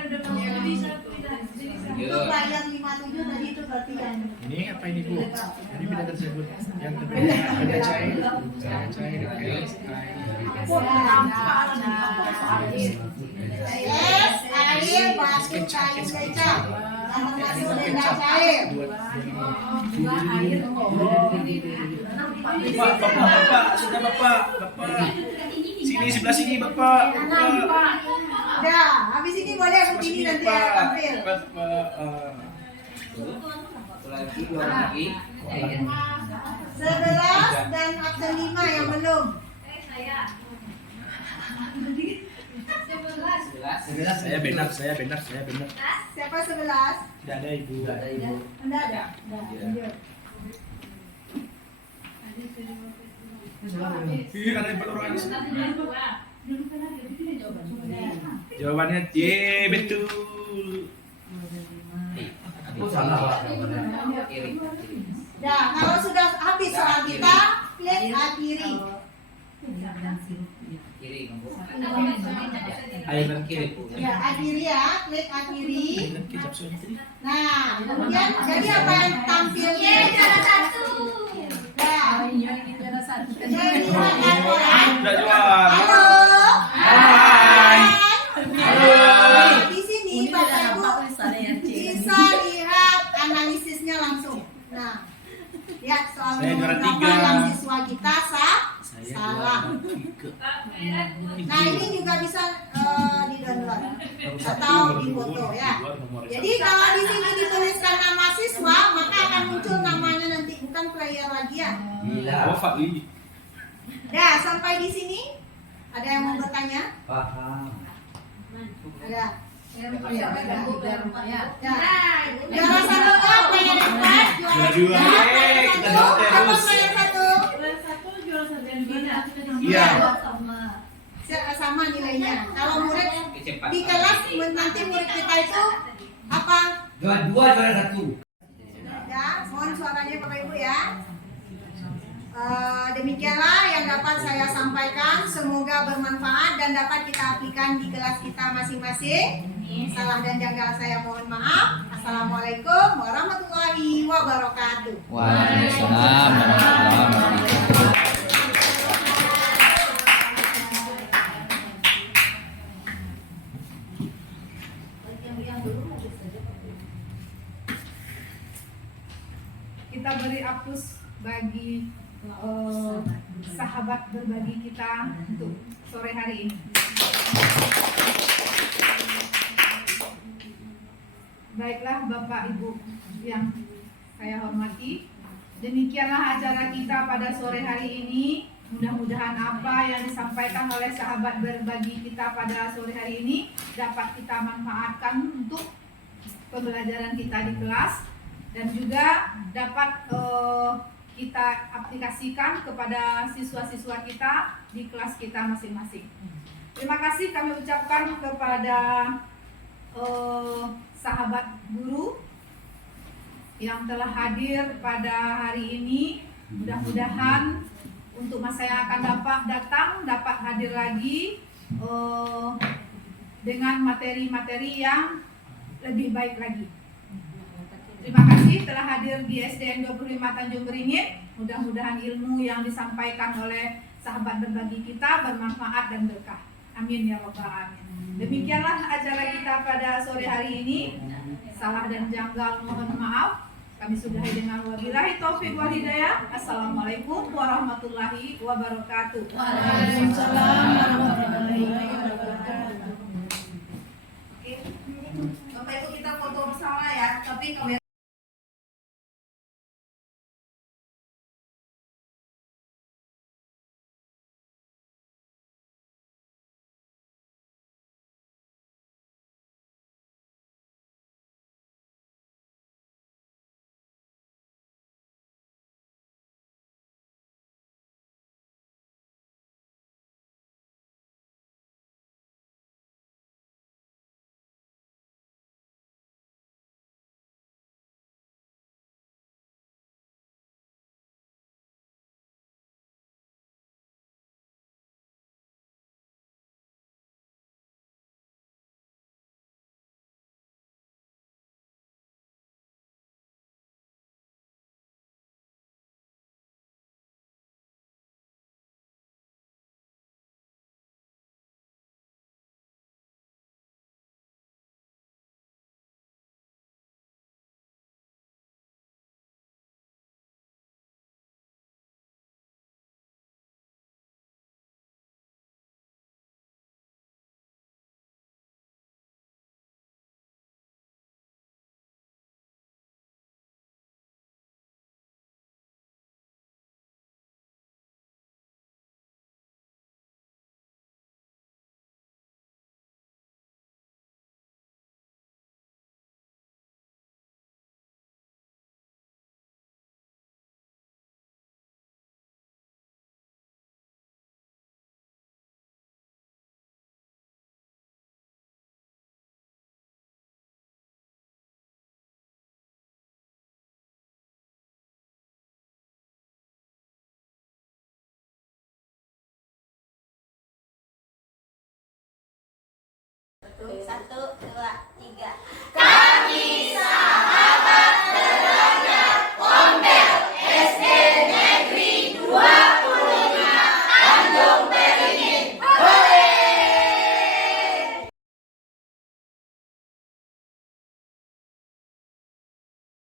Untuk layar 57 tadi itu berarti yang Ini apa ini bu? Ini beda tersebut. Yang terbeda ada cair, es, air, batu, kayu, kecap. Yang termasuk denda cair. Bapak, sudah bapak. Sini sebelah sini bapak. Udah, habis ini boleh begini nanti ya tampil. Satu lagi, dua lagi. 11 dan absen 5 yang belum. Saya. 11. 11. Saya benar. Siapa 11? Tidak ada ibu. Tidak ada ibu. Anda ada? Lanjut. Iya, ada yang orang ini. Jawabannya Y, betul. Aku salah Pak jawabannya. Kiri. Nah, kalau sudah habis soal kita, klik akhiri. Kiri. Air dan kiri. Ya, akhiri ya, klik akhiri. Dan kecap soalnya tadi. Nah, kemudian jadi apa yang tampil? Nah, jadi lihat orang. Sudah jual. Halo. Hai. Di sini Bapak Ibu bisa lihat analisisnya langsung. Nah, lihat soal Saya juara nomor 3. yang siswa kita Saya salah. Nah, ini juga bisa di-download atau di-foto ya. Jadi kalau di sini dituliskan nama siswa, maka akan muncul namanya nanti, bukan player lagi ya. Gila. Oh, Fadli. Ya, sampai di sini ada yang mau bertanya? Paham. Ada. Ya. Ya. Juara satu kok, player 4, juara Dua-dua. satu, Kita dapat apa terus. player 1? Iya. Sama nilainya. Kalau murid di kelas nanti murid kita itu apa? Juara 2, juara 1. Ya, mohon suaranya Bapak Ibu ya. Demikianlah yang dapat saya sampaikan. Semoga bermanfaat dan dapat kita aplikasikan di kelas kita masing-masing. Salah dan janggal saya mohon maaf. Assalamualaikum warahmatullahi wabarakatuh. Waalaikumsalam warahmatullahi wabarakatuh. Kita beri apus bagi sahabat berbagi kita untuk sore hari ini. Baiklah Bapak Ibu yang saya hormati, demikianlah acara kita pada sore hari ini. Mudah-mudahan apa yang disampaikan oleh sahabat berbagi kita pada sore hari ini dapat kita manfaatkan untuk pembelajaran kita di kelas dan juga dapat kita aplikasikan kepada siswa-siswa kita di kelas kita masing-masing. Terima kasih kami ucapkan kepada sahabat guru yang telah hadir pada hari ini. Mudah-mudahan untuk masa yang akan dapat hadir lagi dengan materi-materi yang lebih baik lagi. Terima kasih telah hadir di SDN 25 Tanjung Beringin. Mudah-mudahan ilmu yang disampaikan oleh sahabat berbagi kita bermanfaat dan berkah. Amin ya rabbal alamin. Demikianlah acara kita pada sore hari ini. Salah dan janggal mohon maaf. Kami sudahi dengan wabillahi taufik wal hidayah. Assalamualaikum warahmatullahi wabarakatuh. Waalaikumsalam warahmatullahi wabarakatuh.